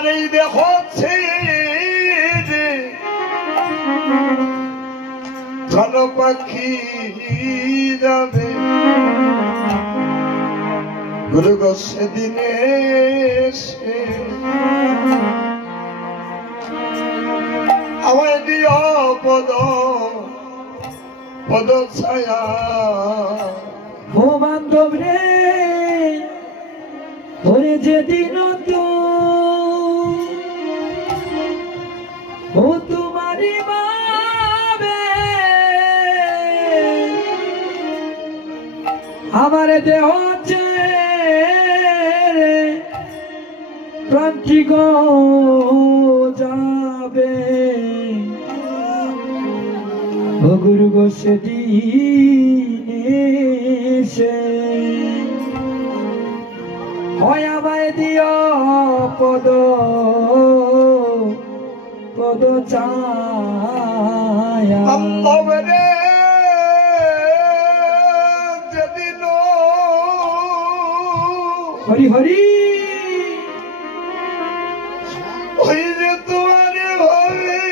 আমার এই দেহ জন পাখি যাবে গুরু গো সেদিনে আমায় দিও পদ পদ ছায়া ও বান্ধব রে ওরে যেদিন ও তোমারি বাবে আমার দেহ প্রান্তি গো যাবে ও গুরু গো সেদিনে সে হয় আমায় দিও পদ পদ ছায়া রে যেদিন হরি হরি ওই যে তোমার ভাবে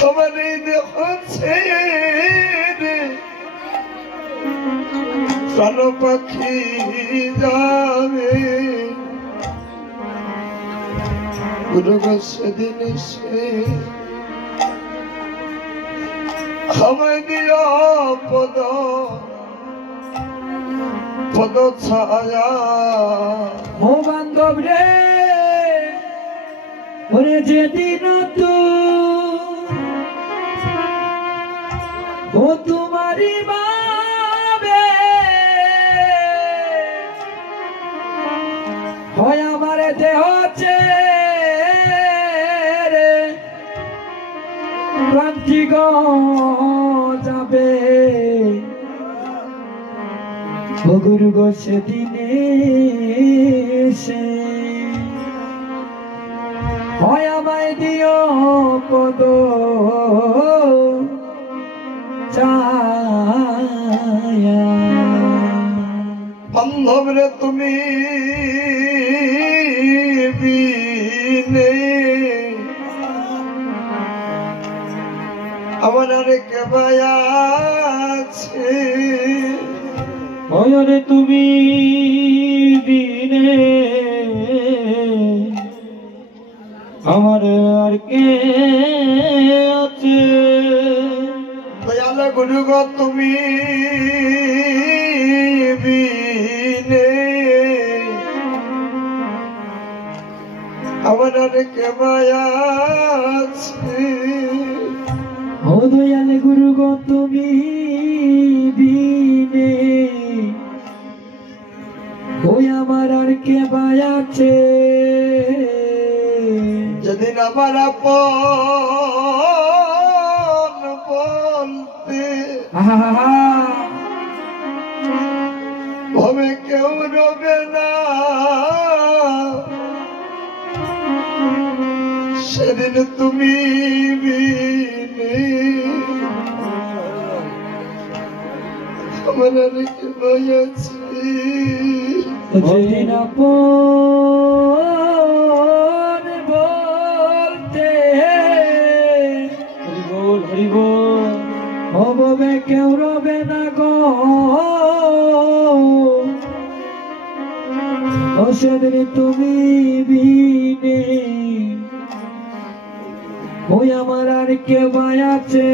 আমার এই দেখছে প্রাণ পাখি যাবে গুরু গো সেদিন সে আমায় দিও পদ পদ ছায়া ও বান্ধব রে ওরে যেদিন ও তোমারি বাবে হয় আমার দেহ প্রান্তি গো যাবে ও গুরু গো সেদিনে সে হয় আমায় দিও পদ ছায়া বান্ধব রে তুমি বিনে আমার আর কে আছে ওরে তুমি বিনে আমার আর কে আছে দয়াল গুরু গো তুমি বিনে আমার আর কে আছে ও দয়াল গুরু গো তুমি বিনে ওই আমার আর কে আছে যেদিন আমার আপন বলতে ভবে কেউ রবে না সেদিন তুমি বিনে আমার আর কে আছে যেদিন আপন বলতে হরি বল হরি বল হবে কেউ রবে না গো ও সেদিন তুমি বিনে ওই আমার আর কে আছে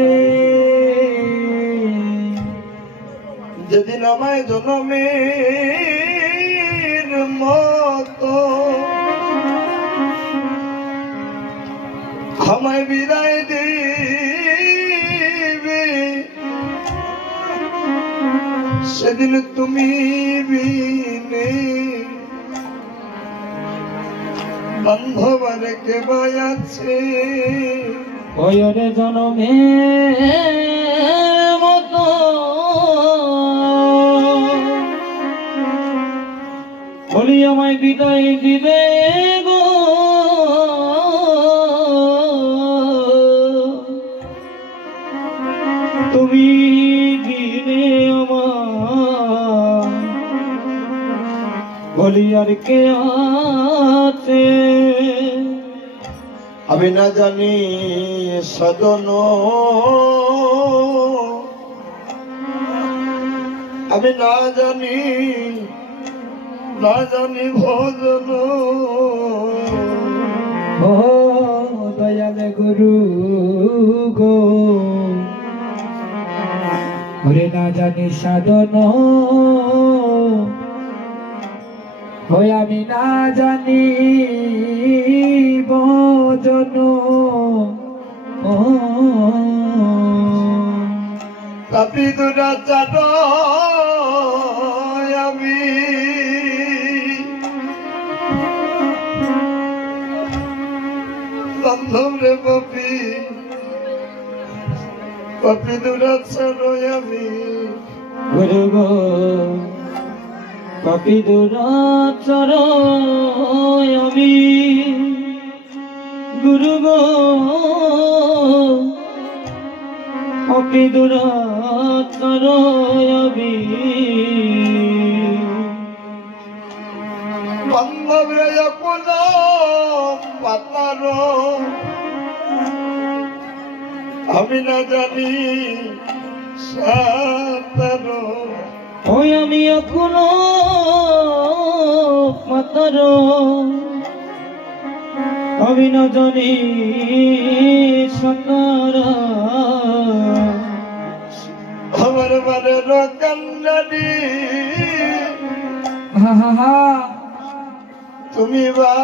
যেদিন আমায় জনমের মতো আমায় বিদায় দিবে সেদিন তুমি বিনে বান্ধব আর কে আছে ওরে জনমে মতো বলি আমায় বিদায় দিবে গো তুমি বিনে আমার বলি আর কে আছে আমি না জানি সদন, আমি না জানি ভজন। ও দয়াল গুরু গো, ওরে না জানি সাধন, ওই আমি না জানি ভজন। পাপী দুরাচার আমি, বান্ধব রে পাপী দুরাচার আমি। গুরু গো পাপী দুরাচার আমি, গুরু গো পাপী দুরাচার আমি। বান্ধব রে কোন পাতার আমি না জানি সাঁতার। ওই আমি এখনো পাতার আমি না জানি সাঁতার। আমার বারের কান্নারি তুমি বা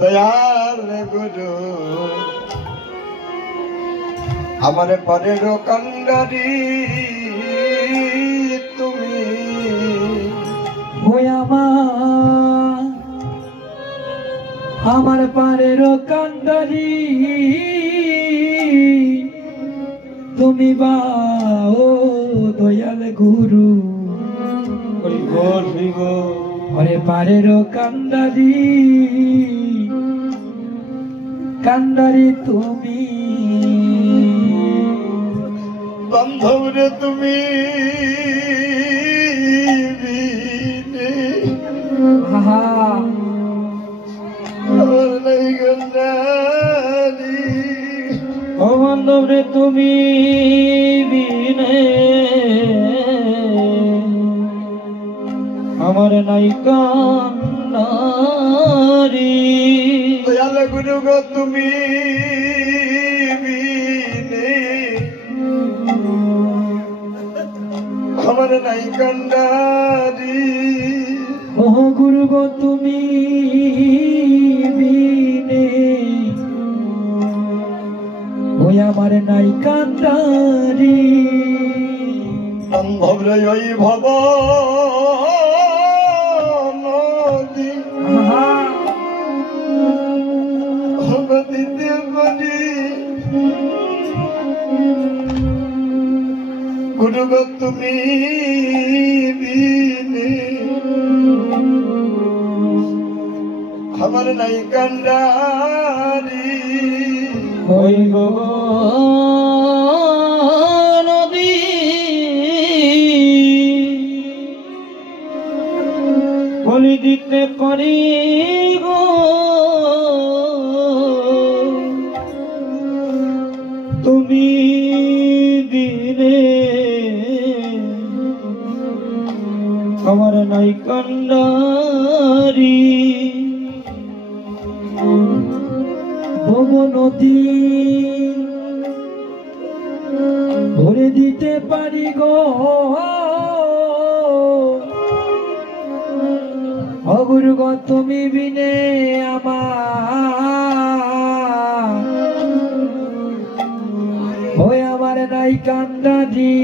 দয়াল গুরু, আমার বারের কান্নারি তুমি। ওই আমার পারের কান্দারি তুমি বা ও দয়াল গুরু। ওরে পারের কান্দারি তুমি। বান্ধব রে তুমি বিনে আমার নাই গন্ডারি। ও বান্ধব রে তুমি বিনে আমার নাই কান্নারি। দয়াল গুরু গো তুমি বিনে আমার নাই কান্ডারি। ও গুরু গো তুমি বিনে ওই আমার নাই কান্দারি। বান্ধব রে ওই ভব নদী দিতে পারি। গুরু গো তুমি বিনে আমার নাই কান্ডারি। ওই গো নদী বলি দিতে পারি গো তুমি দিলে আমার নাই কান্ডারি। ভব নদী ভরে দিতে পারি গো অগুরু গো তুমি বিনে আমার ওই আমার নাই কান্ডারি।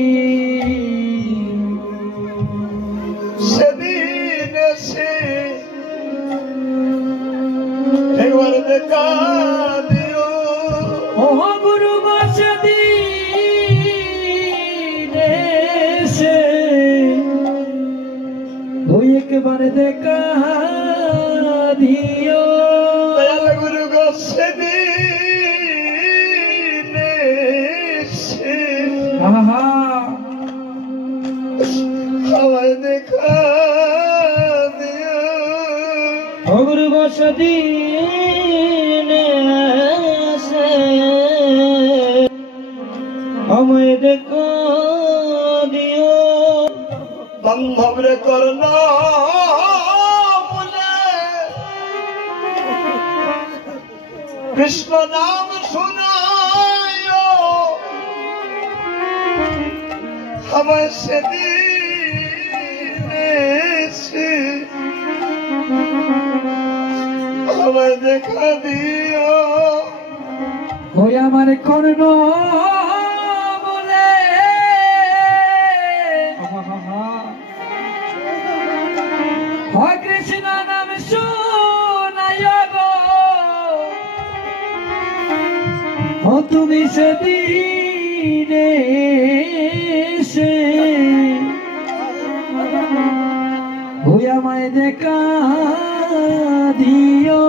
সেদিন এসে একবার দেখা দিও। ও গুরু গো সেদিন এসে ওই একবার দেখা দিও। দয়াল গুরু গো সেদিন এসে আমায় দেখা বান্ধব রে কর্ণ বলে কৃষ্ণ নাম শোনায় আমায় সেদিন এসে আমায় দেখা দিও ওই আমার কর্ণ বলে হয় কৃষ্ণ নাম শোনায় গো ও তুমি সেদিন এসে ওই আমায় দেখা দিও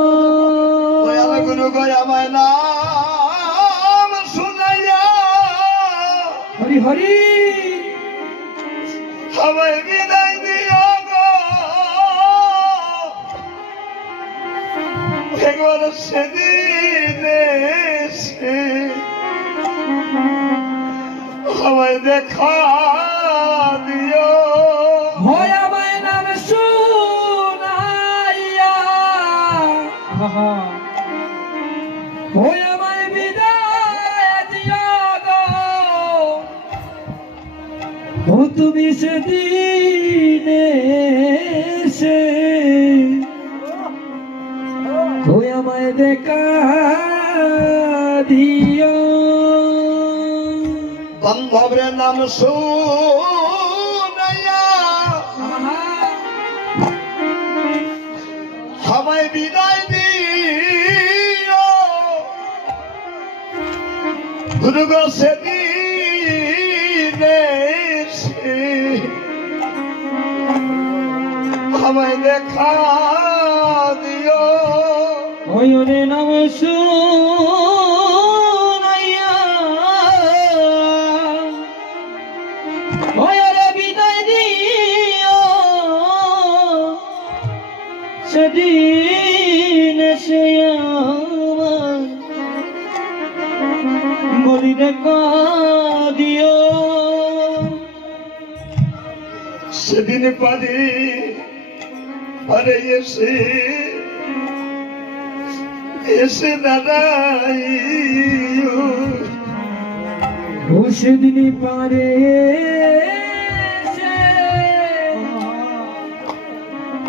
দয়াল গুরু গয় আমায় নাম শুনাইয়া হরি হরি আমায় বিদায় দিও গো একবার সেদিন এসে আমায় দেখা দিও হয় আমায় নাম শুনাইয়া ওই আমায় বিদায় দিও গো ও তুমি সেদিন এসে ওই আমায় দেখা দিও বান্ধবের নাম শুনাইয়া আমায় বিদায় দিও গুরু গো সেদিন এসে আমায় দেখা দিও ওই ওরে নাম শুনাইয়া ওই ওরে বিদায় দিও সেদিন এসে আমার বলি দেখা দিও সেদিন পারে পারে এসে দাঁড়াই ও সেদিন পারে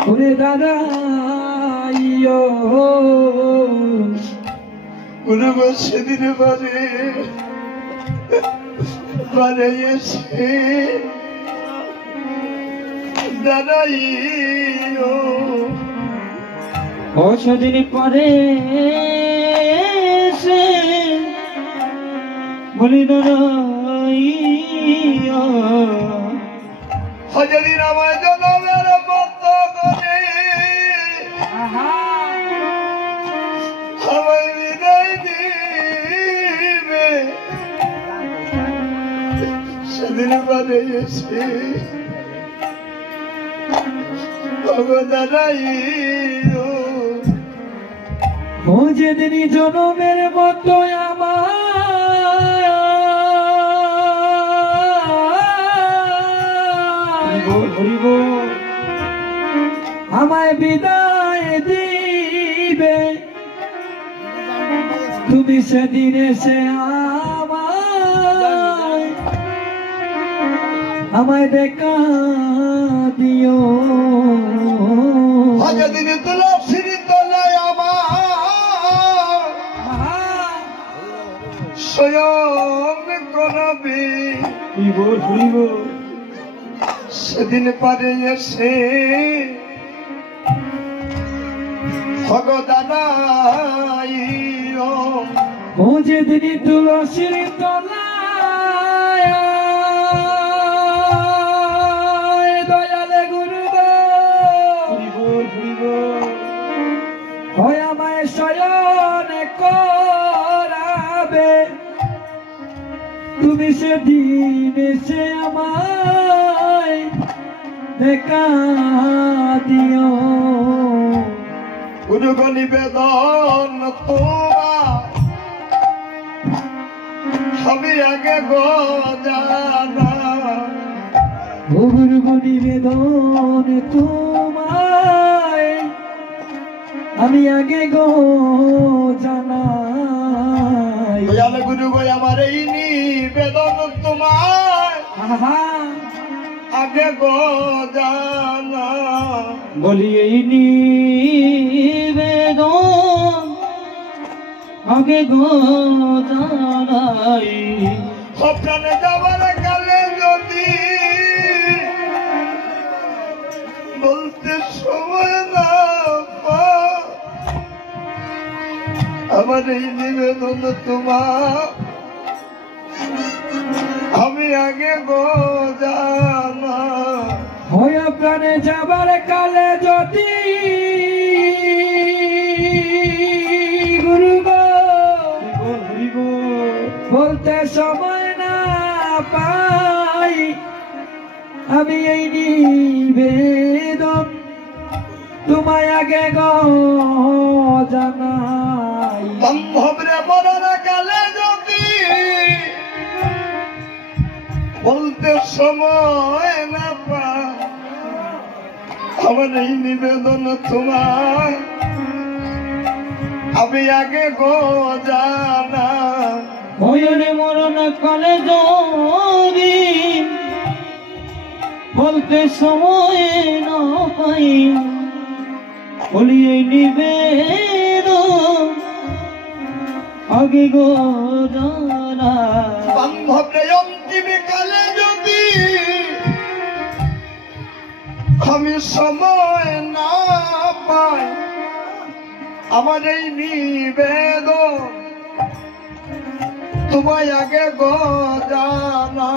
ওরে দাঁড়াইও গুরু গো সেদিন পারে পারে এসে দাঁড়াইও ও সেদিন পরে সে বলি দাঁড়াইয়া হজরিন আমায় জনমের মত করে আমায় বিদায় দিবে সেদিন বাদে এসে দাঁড়াইও ও যেদিন জনমের মতো আমায় বিদায় দিবে তুমি সেদিন এসে আমায় দেখা দিও যেদিন তুলসীর তলায় আমার স্বয়ং করবে সেদিন পারে এসে ভগদানাইও ও যেদিন তুলসীর তলায় দয়ালে গুরু হয় আমায় শয়ন করাবে তুমি সেদিন এসে আমায় দেখা দিও গুরু গো নিবেদন তোমার আমি আগে গো জানা অপূর্ব নিবেদন তোমায় আমি আগে গো জানাই। দয়াল গুরু গো আমার এই নিবেদন তোমায় আহা আগে গো জানা। বলি এই নিবেদন আগে গো জানাই। স্বপ্নে যাবার কালে যদি বলতে সময় না পাও, আমার এই নিবেদন তোমার আমি আগে গো জানা। হয় প্রাণে যাবার কালে যদি গুরু গো বলতে সময় না পাই, আমি এই নিবেদন তোমায় আগে গো জানাই। সম্ভব রে মরণ কালে যদি বলতে সময় না পাই, আমার এই নিবেদন তোমার আমি আগে গো জানা। হয়রে মরণ কালে যদি বলতে সময় না পাই, বলি এই নিবেদন আগে গো জানা। সম্ভব রে অন্তিম কালে যদি আমি সময় না পাই, আমার এই নিবেদন তোমায় আগে গো জানা।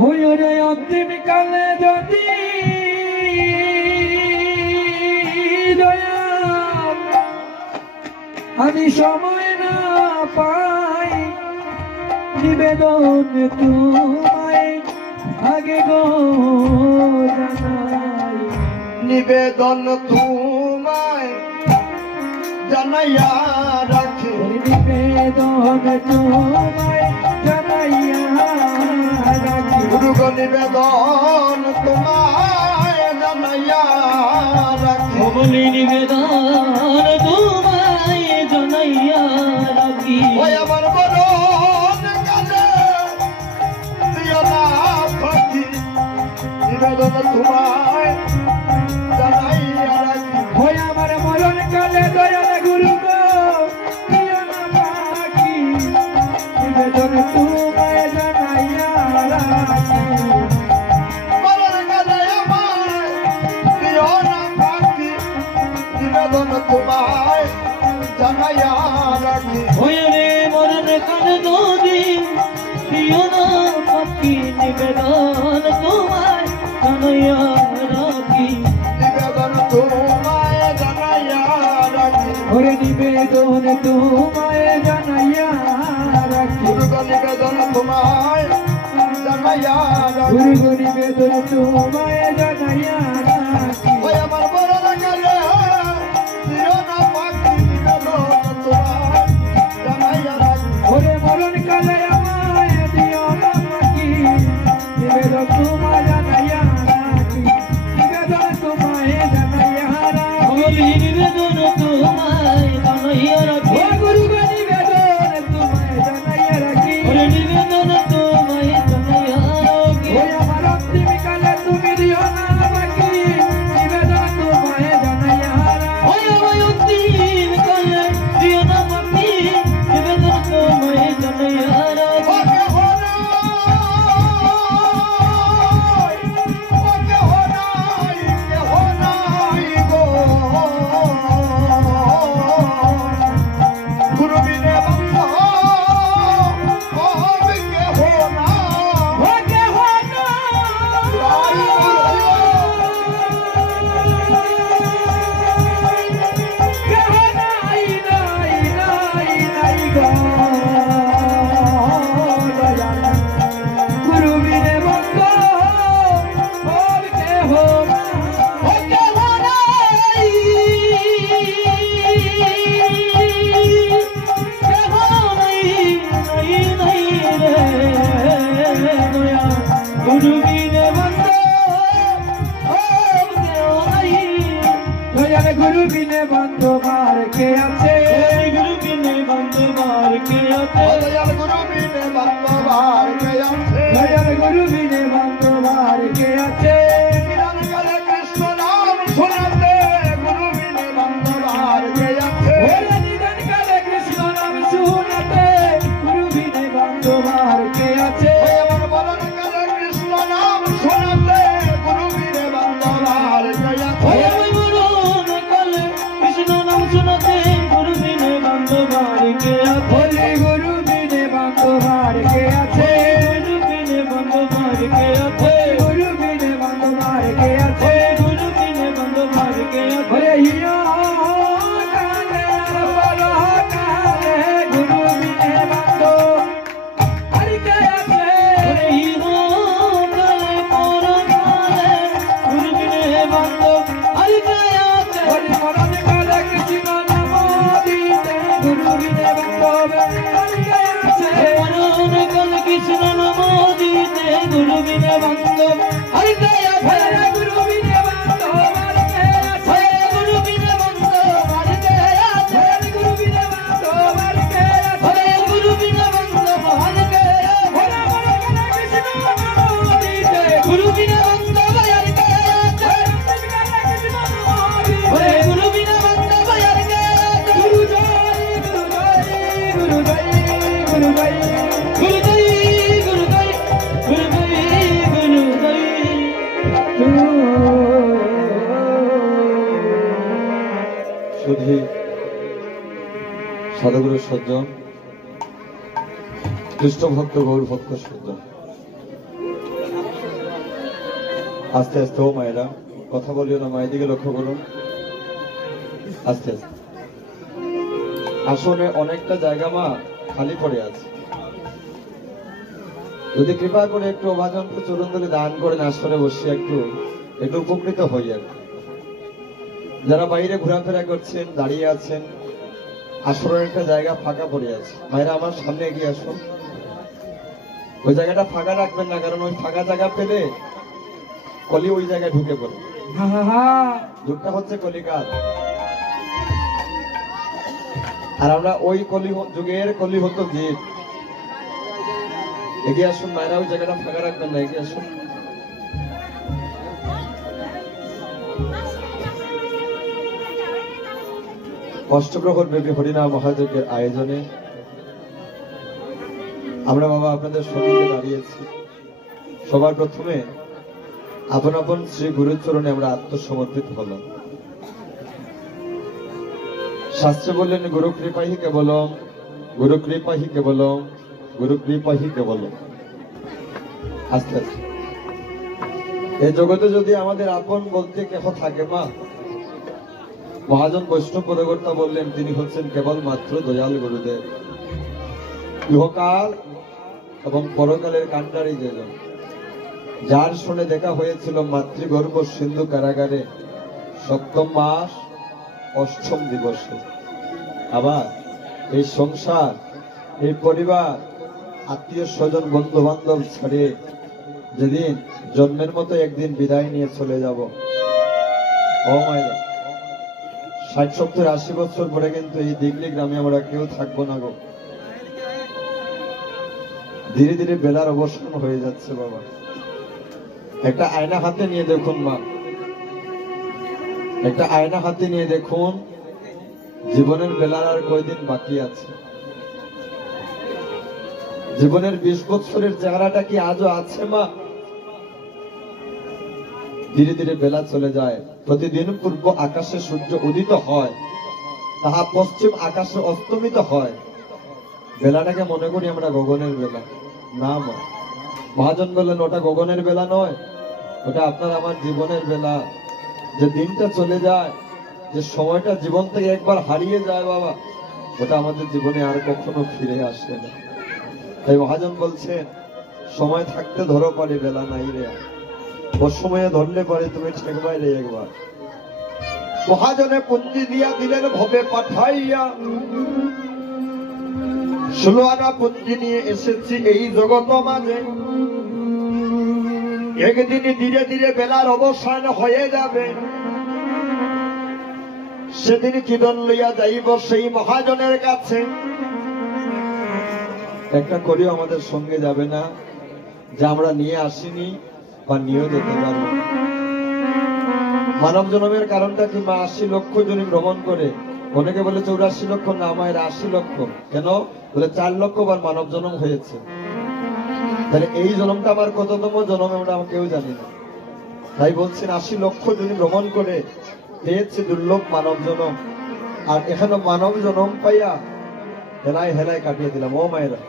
হয়রে অন্তিম কালে যদি দয়াল আমি সময় না পাই, নিবেদন তোমায় আগে গো জানাই। নিবেদন তোমায় জানাইয়া রাখি। নিবেদন তোমায় জানাইয়া রাখি। গুরুগ নিবেদন তোমায় জানাইয়া রাখি। বলি নিবেদন তোমায় জানাইয়া রাখি। ওই আমার মরণ কালে দিও না ফাঁকি, নিবেদন তোমায় জানাইয়া রাখি। ওই আমার মরণ কালে দয়াল গুরু গো দিও না বাকি, নিবেদন তোমায় জানাইয়া রাখি। মরণ কালে আমায় দিও না ফাঁকি, নিবেদন তোমায় জানাইয়া রাখি। ওই রে মরণ কালে যদি দিও না বাকি, নিবেদন তোমায় জানাইয়া রাখি। নিবেদন তোমায় জানাইয়া রাখি। ওরে নিবেদন তোমায় জানাইয়া রাখি। গুরুগ নিবেদন তোমায় জানাইয়া রাখি। গুরু নিবেদন তোমায় জানাইয়া রাখি। ওই আমার মরণ কালে দিও না ফাঁকি, নিবেদন তোমায় জানাইয়া রাখি। ওরে মরণ কালে আমায় দিও না বাকি, নিবেদন তোমায় জানাইয়া রাখি। নিবেদন তোমায় জানাইয়া রাখি। বলি নিবেদন তোমায় জানাইয়া রাখি। ও গুরু গো নিবেদন তোমায় জানাইয়া রাখি। ওরে নিবেদন তোমায় জানাইয়া রাখি। ওই আমার অন্তিম কালে তুমি দিও না বাকি, নিবেদন তোমায় জানাইয়া রাখি। ওই আমার অন্তিম কালে দিও না বাকি, নিবেদন তোমায় জানাইয়া রাখি। ওকে হনাই গো, গুরু বিনে বন্ধ হবে কে হনাই। ওকে হনা কে নাই নাই নাই নাই গো দয়াল গুরু বিনে বন্ধ হবে কে হনা। ওকে হনাই কে হনাই নাই নাই রে দয়াল গুরু বিনে বন্ধ গুরু বিনে বান্ধব আর কে আছে গুরু বিনে বান্ধব আর কে আছে দয়াল গুরু বিনে বান্ধব আর কে আছে দয়াল গুরু বিনে বান্ধব আর কে আছে নিদান কালে কৃষ্ণ নাম শোনাতে গুরু বিনে বান্ধব আর কে আছে ওরে নিদান কালে কৃষ্ণ নাম শুনাতে গুরু বিনে বান্ধব আর কে আছে আমার মরণ কালে কৃষ্ণ নাম শোনাতে গুরু বিনে বান্ধব আর কে আছে ওই মরণ কালে কৃষ্ণ নাম শোনাতে গুরু বিনে বান্ধব আর কে আছে বলি গুরু বিনে বান্ধব আর কে আছে গুরু বিনে বান্ধব আর কে আছে গুরু বিনে বান্ধব আর কে আছে গুরু বিনে বান্ধব আর কে আছে ওরে হিয়া কালে আর বলো কালে গুরু বিনে বান্ধব আর কে আছে ওরে হিরো কালে পরকালে গুরু বিনে বান্ধব আর কে আছে বলি মরণ কালে কৃষ্ণ নাম দিতে গুরু বিনে বান্ধব আর কে আছে মরণ কালে কৃষ্ণ নাম দিতে গুরু বিনে বান্ধব আর কে আছে ওরে গুরু বিনে বান্ধব আর কে আছে গুরু বিনে বান্ধব আর কে আছে ওরে গুরু বিনে বান্ধব আর কে আছে গুরু বিনে বান্ধব আর কে আছে ওরে মরণ কালে কৃষ্ণ নাম দিতে গুরু বিনে বান্ধব আর কে আছে ওরে গুরু বিনে বান্ধব আর কে আছে গুরু জয় গুরু জয় গুরু জয় গুরু জয় গুরু জয় গুরু জয় গুরু জয় গুরু জয় শুধু সাধুগুরু সজ্জন কৃষ্ণ ভক্ত গৌর ভক্ত সজ্জন আস্তে আস্তে ও মায়েরা কথা বলিও না, মায়ের দিকে লক্ষ্য করুন। আস্তে আস্তে আসনে অনেকটা জায়গা মা খালি পড়ে আছে, যদি কৃপা করে একটু অভাজন চরণ ধরে দান করেন আসনে বসে একটু একটু উপকৃত হই আর কি। যারা বাইরে ঘোরাফেরা করছেন দাঁড়িয়ে আছেন আসরের একটা জায়গা ফাঁকা পড়ে আছে, মায়েরা আমার সামনে এগিয়ে আসুন। ওই জায়গাটা ফাঁকা রাখবেন না, কারণ ওই ফাঁকা জায়গা পেলে কলি ওই জায়গায় ঢুকে পড়ে। হা হা হা যুগটা হচ্ছে কলিকাল, আর আমরা ওই কলি যুগের কলি হতো জীব। এগিয়ে আসুন মায়েরা, ওই জায়গাটা ফাঁকা রাখবেন না, এগিয়ে আসুন। অষ্টপ্রহর ব্যাপী হরিনাম মহাযজ্ঞের আয়োজনে আমরা বাবা আপনাদের সম্মুখে দাঁড়িয়েছি। সবার প্রথমে আপন আপন শ্রী গুরুচরণে আমরা আত্মসমর্পিত হলাম। শাস্ত্রে বললেন গুরু কৃপাহি কেবলম, গুরু কৃপাহি কেবলম, গুরু কৃপাহি কেবলম। আস্তে আস্তে এই জগতে যদি আমাদের আপন বলতে কেহ থাকে মা, মহাজন বৈষ্ণব পদকর্তা বললেন তিনি হচ্ছেন কেবলমাত্র দয়াল গুরুদেব। ইহকাল এবং পরকালের কান্ডারি যেজন, যার শুনে দেখা হয়েছিল মাতৃগর্ভ সিন্ধু কারাগারে 7ম মাস 8ম দিবসে। আবার এই সংসার, এই পরিবার, আত্মীয় স্বজন, বন্ধু বান্ধব ছাড়িয়ে যেদিন জন্মের মতো একদিন বিদায় নিয়ে চলে যাব, ও মায়েরা 60, 70, 80 বছর পরে কিন্তু এই দিগলি গ্রামে আমরা কেউ থাকবো না গো। ধীরে ধীরে বেলার অবসান হয়ে যাচ্ছে বাবা। একটা আয়না হাতে নিয়ে দেখুন মা, একটা আয়না হাতে নিয়ে দেখুন জীবনের বেলার আর কয়দিন বাকি আছে। জীবনের 20 বছরের চেহারাটা কি আজও আছে মা? ধীরে ধীরে বেলা চলে যায়। প্রতিদিন পূর্ব আকাশে সূর্য উদিত হয়, তাহা পশ্চিম আকাশে অস্তমিত হয়। বেলাটাকে মনে করি আমরা গগনের বেলা। না মা, মহাজন বললেন ওটা গগনের বেলা নয়, ওটা আপনার আমার জীবনের বেলা। যে দিনটা চলে যায়, যে সময়টা জীবন থেকে একবার হারিয়ে যায় বাবা, ওটা আমাদের জীবনে আর কখনো ফিরে আসে না। তাই মহাজন বলছেন সময় থাকতে ধরো পারে বেলা নাই রে, ও সময়ে ধরলে পারে তুমি ঠেকবাই রে একবার। মহাজনে পুঞ্জি দিয়া দিলেন ভবে পাঠাইয়া, 16 আনা পুঞ্জি নিয়ে এসেছি এই জগৎ মাঝে। একদিন ধীরে ধীরে বেলার অবসান হয়ে যাবে, সেদিন কিদন লইয়া যাইব সেই মহাজনের কাছে। একটা করিও আমাদের সঙ্গে যাবে না যে আমরা নিয়ে আসিনি বা নিয়েও যেতে পারবো। মানব জন্মের কারণটা কি? 80 লক্ষ জনি ভ্রমণ করে, অনেকে বলে 84 লক্ষ, না আমার 80 লক্ষ। কেন বলে 4 লক্ষ বার মানব জন্ম হয়েছে। তাহলে এই জন্মটা আমার কততম জন্ম আমরা কেউ জানি না। তাই বলছেন 80 লক্ষ জনি ভ্রমণ করে পেয়েছে দুর্লভ মানব জন্ম। আর এখানে মানব জন্ম পাইয়া হেলায় হেলায় কাটিয়ে দিলাম। ও মায়েরা,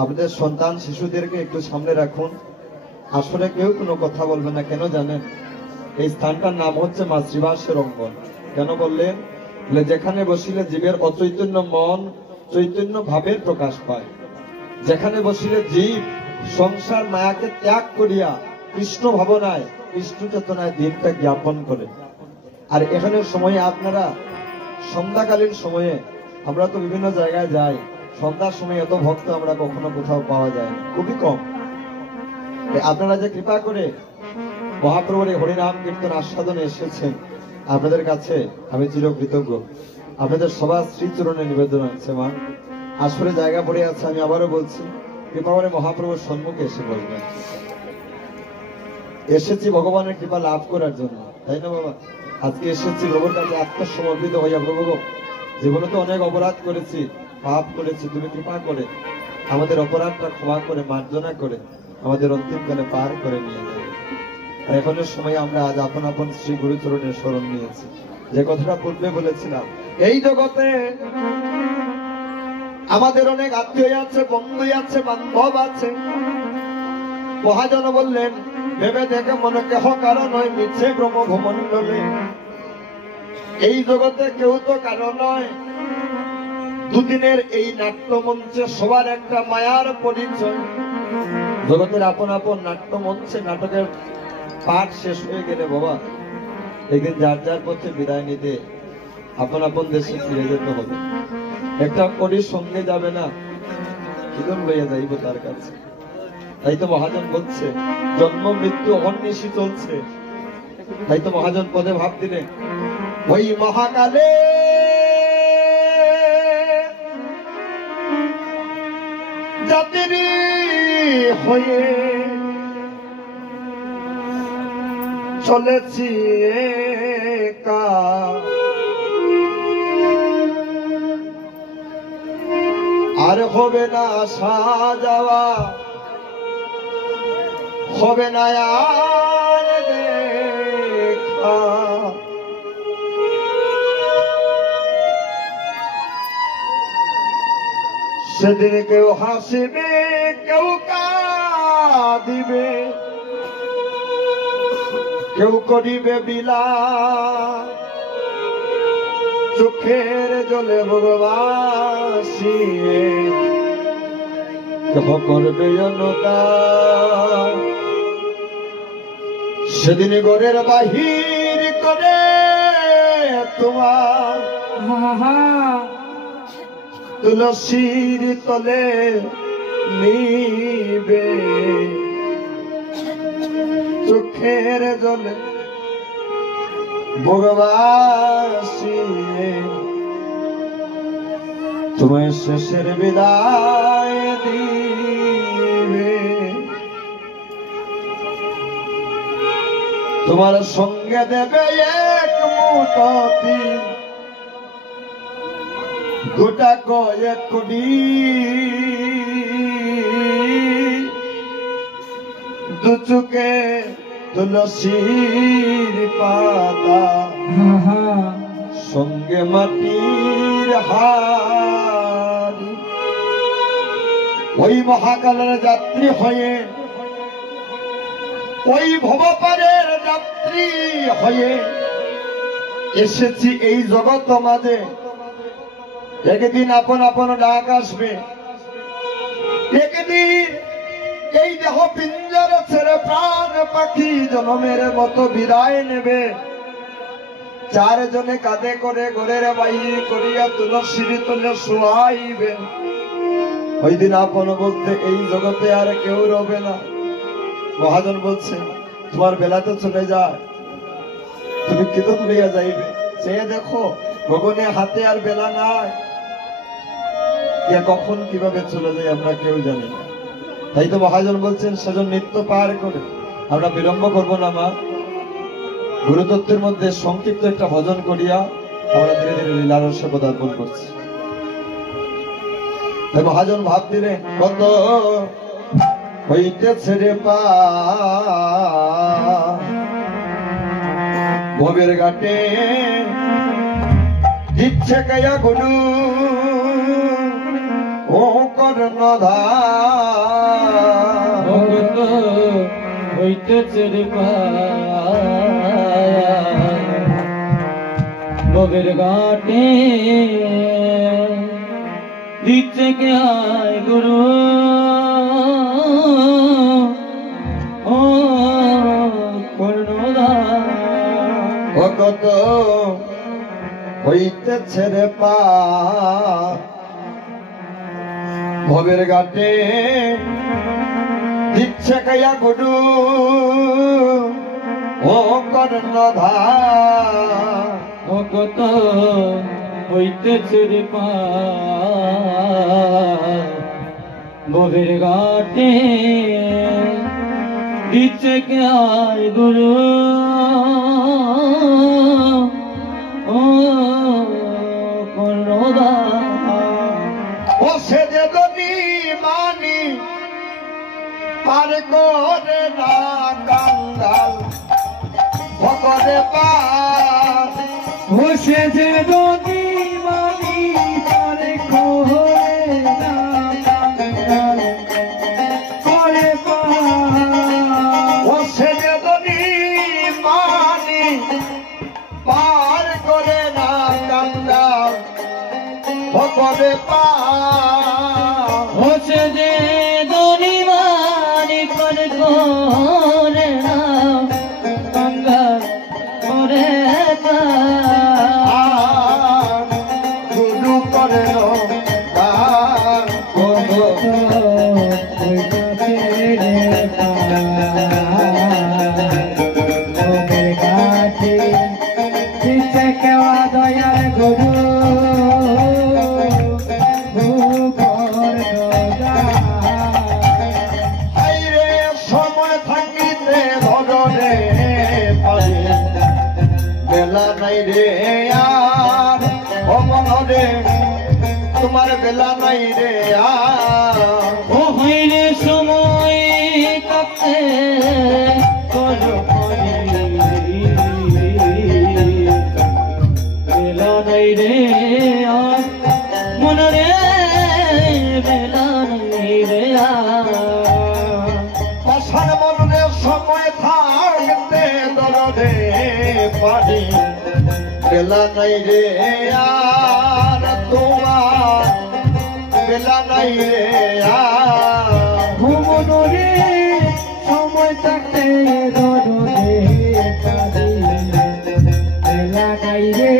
আপনাদের সন্তান শিশুদেরকে একটু সামনে রাখুন। আসলে কেউ কোনো কথা বলবে না। কেন জানেন? এই স্থানটার নাম হচ্ছে মা শ্রীবাসের অঙ্গন। কেন বললেন? যেখানে বসিলে জীবের অচৈতন্য মন চৈতন্য ভাবের প্রকাশ পায়, যেখানে বসিলে জীব সংসার মায়াকে ত্যাগ করিয়া কৃষ্ণ ভাবনায় কৃষ্ণ চেতনায় দিনটা জ্ঞাপন করে। আর এখানের সময়ে আপনারা সন্ধ্যাকালীন সময়ে, আমরা তো বিভিন্ন জায়গায় যাই, সন্ধ্যার সময় এত ভক্ত আমরা কখনো কোথাও পাওয়া যায় না, খুবই কম। আপনারা যে কৃপা করে মহাপ্রভুর হরিনাম কীর্তন আস্বাদনে এসেছেন, আপনাদের কাছে আমি চিরকৃতজ্ঞ। আপনাদের সবার শ্রীচরণে নিবেদন আছে। মা, আসলে জায়গা পড়ে আছে, আমি আবারও বলছি, কৃপা করে মহাপ্রভুর সম্মুখে এসে বলবেন। এসেছি ভগবানের কৃপা লাভ করার জন্য, তাই না বাবা? আজকে এসেছি প্রভুর কাছে আত্মসমর্পিত হইয়া, প্রভু জীবনে তো অনেক অপরাধ করেছি, পাপ করেছি, তুমি কৃপা করে আমাদের অপরাধটা ক্ষমা করে মার্জনা করে আমাদের অন্তিমকালে পার করে নিয়ে যাবে। এখনের সময় আমরা আজ আপন আপন শ্রী গুরুচরণের শরণ নিয়েছি। যে কথাটা পূর্বে বলেছিলাম, এই জগতে আমাদের অনেক আত্মীয় আছে, বন্ধু আছে, বান্ধব আছে। মহাজন বললেন, ভেবে দেখে মনে কেহ কারণ নয়, মিছে ব্রহ্ম ভূমণ্ডলে এই জগতে কেউ তো কারণ নয়। দুদিনের এই নাট্যমঞ্চে সবার একটা মায়ার পরিচয়। জগতের আপন আপন নাট্যমঞ্চে নাটকের পাঠ শেষ হয়ে গেলে বাবা, একদিন যার যার পথে বিদায় নিতে আপন আপন দেশে ফিরে যেতে হবে। একটা করির সঙ্গে যাবে না, কিদন লইয়া যাইব তার কাছে। তাই তো মহাজন বলছে, জন্ম মৃত্যু অহর্নিশি চলছে। তাই তো মহাজন পদে ভাব দিলেন, ওই মহাকালে যাত্রী হয়ে চলেছি একা, আর হবে না আসা যাওয়া, হবে না আর দেখা। সেদিন কেউ হাসিবে, কেউ কাঁদিবে, কেউ করিবে বিলাপ, চোখের জলে ভগবাসিয়ে কেহ করবে অনুতাপ। সেদিন ঘরের বাহির করে তোমার তুলসীর তলে নিবে, চোখের জলে ভগবাসিয়ে তোমার শেষের বিদায় দিবে। তোমার সঙ্গে দেবে এক মুঠো তিল, গোটা কয়েক কোটি, দু চোখে তুলসীর পাতা, সঙ্গে মাটির হাড়ি। ওই মহাকালের যাত্রী হয়ে, ওই ভবপারের যাত্রী হয়ে এসেছি এই জগৎ মাঝে। একদিন আপন আপন ডাক আসবে, একদিন এই দেহ পিঞ্জর ছেড়ে প্রাণ পাখি জনমের মতো বিদায় নেবে। চারজনে কাঁধে করে ঘরের বাহির করিয়া তুলসীর তলে শোয়াইবে। ওই দিন আপন বলতে এই জগতে আর কেউ রবে না। মহাজন বলছে, তোমার বেলা তো চলে যায়, তুমি কীর্তন লইয়া যাইবে। চেয়ে দেখো গগনে হাতে আর বেলা নাই, কে কখন কিভাবে চলে যায় আমরা কেউ জানি না। তাই তো মহাজন বলছেন সেজন নিত্য পার করে। আমরা বিলম্ব করব না মা, গুরুতত্ত্বের মধ্যে সংক্ষিপ্ত একটা ভজন করিয়া আমরা ধীরে ধীরে লীলার রসে পদার্পণ করছি। তাই মহাজন ভাব দিলেন, কত হইতেছে রে পা ভবের ঘাটে দিচ্ছে কায়া গুরু ও কর্ণধার ভগত হইতেছে রে ভবের ঘাটে দিচ্ছে কে আয় গুরু ও কর্ণধার ভগত হইতেছে রে পা ভবের ঘাটে দিচ্ছে কায়া গুরু ও কর্ণধার ভগত হইতেছে রে ভবের ঘাটে দিচ্ছে কে আয় গুরু ও কর্ণধার ও সে যে দনি মানি পার করে না কাঙ্গাল ভগরে পার বসে যে যদি মানি পারে করে না কাঙ্গাল করে ও সে যে দনি মানি পার করে না কাঙ্গাল ভগরে পার হচ্ছে যে দনিমানি পর করে না কাঙ্গাল করে গুরু করে দয়ার গুরু সময় থাকিতে ধরে পারে বেলা নাই রে আর ও মনরে তোমার বেলা নাই রে আর ও হইলে সময় কাছে করো বেলা নাই রে আর মন রে বেলা নাই রে পাশার মনরে সময় থাকতে ধরে পারি বেলা নাই রে আর তোমার বেলা নাই রে আর মনরে সময় থাকতে দরদে বেলা নাই রে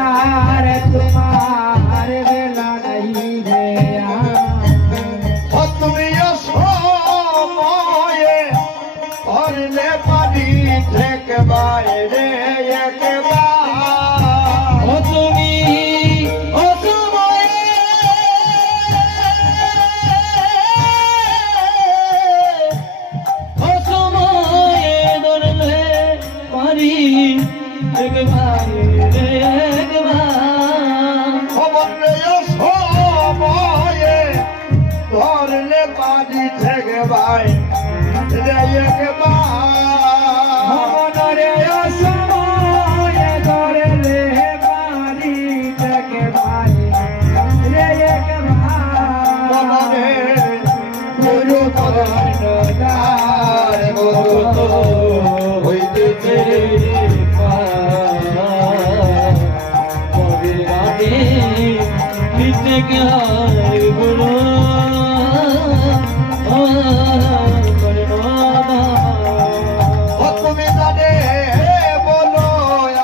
আর তোমার বেলা নাই রে তুমি সময়ে ধরলে পারি থেকে বাইরে একবার ও তুমি অসময়ে অসময়ে ধরলে পারি একবার সময়ে ধরলে পারি থেকে বাইরে একবার মনরে সময় ধরলে পারি থেকে ভাই রে একবার মনে গুরু কর্ণধার গুরু হইতেছে তুমি জানে বলো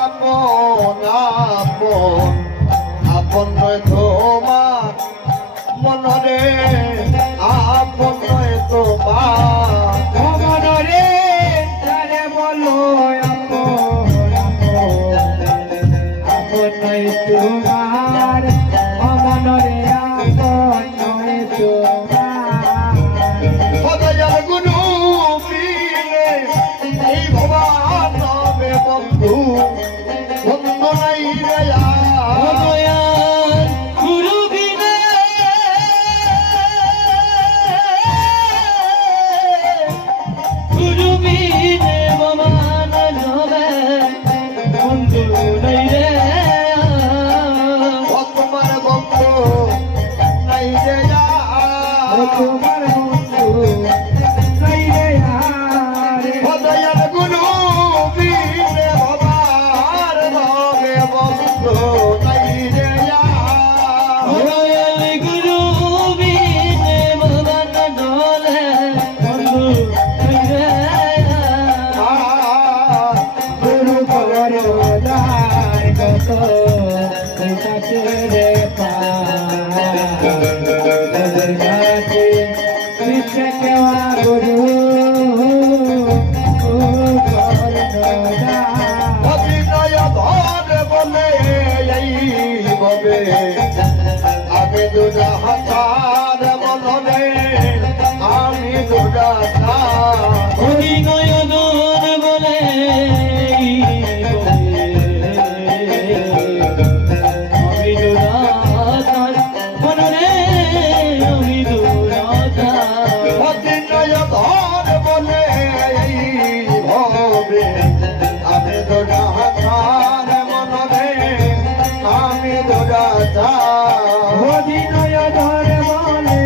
আপন আপন আপন নয় তোমার মনরে আপন নয় তোমার মনরে যারে বলো আপন আপন আমার বন্ধু নাই রে আরে দয়াল গুরু বীরে বাবার নামে বন্ধু নাই রে দয়াল গুরু বিনে ভগবান ডলে বন্ধু রে গুরু খবর দার কত কাছে রে পাদের কাছে পিছে কেওয়া গুরু খবর দার অভিনয় ধর বলে এই ববে আমি দুটা হাতার বলবে আমি দুটা অভিনয় দন বলে আমি দুরাতার মনরে আমি দুরাতার অভিনয় ধর বলে এই ভবে আমি দুটা হাতার মনবে আমি দুটা অভিনয় ধরে বলে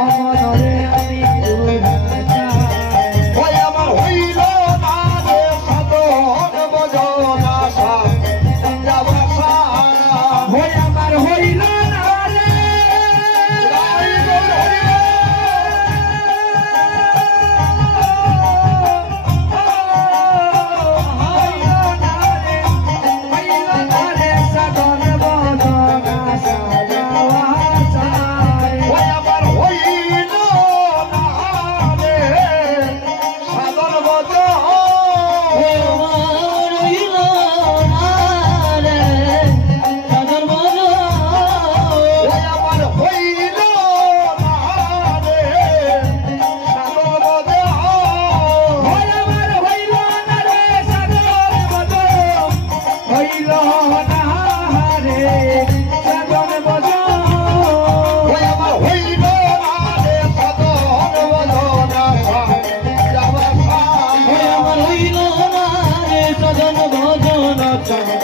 অমরে আমি ওই আমার হইল না রে সাধন বজনা যাবা সারা হই আমার হইল না রে হইল না রে সাধন বদনা সাজাওয়া সারে ওই আমার হইল না রে সাধন বজনা আমার হইল না রে সাধন বলো ওই আমার হইল না রে সাধন বজনা হই আমার হইল না রে সাধন বদন হইল না রে সাধন বদন ওই আমার হইল না রে সাধন বজনা যাবা ওই সারা আমার হইল না রে সাধন ভজন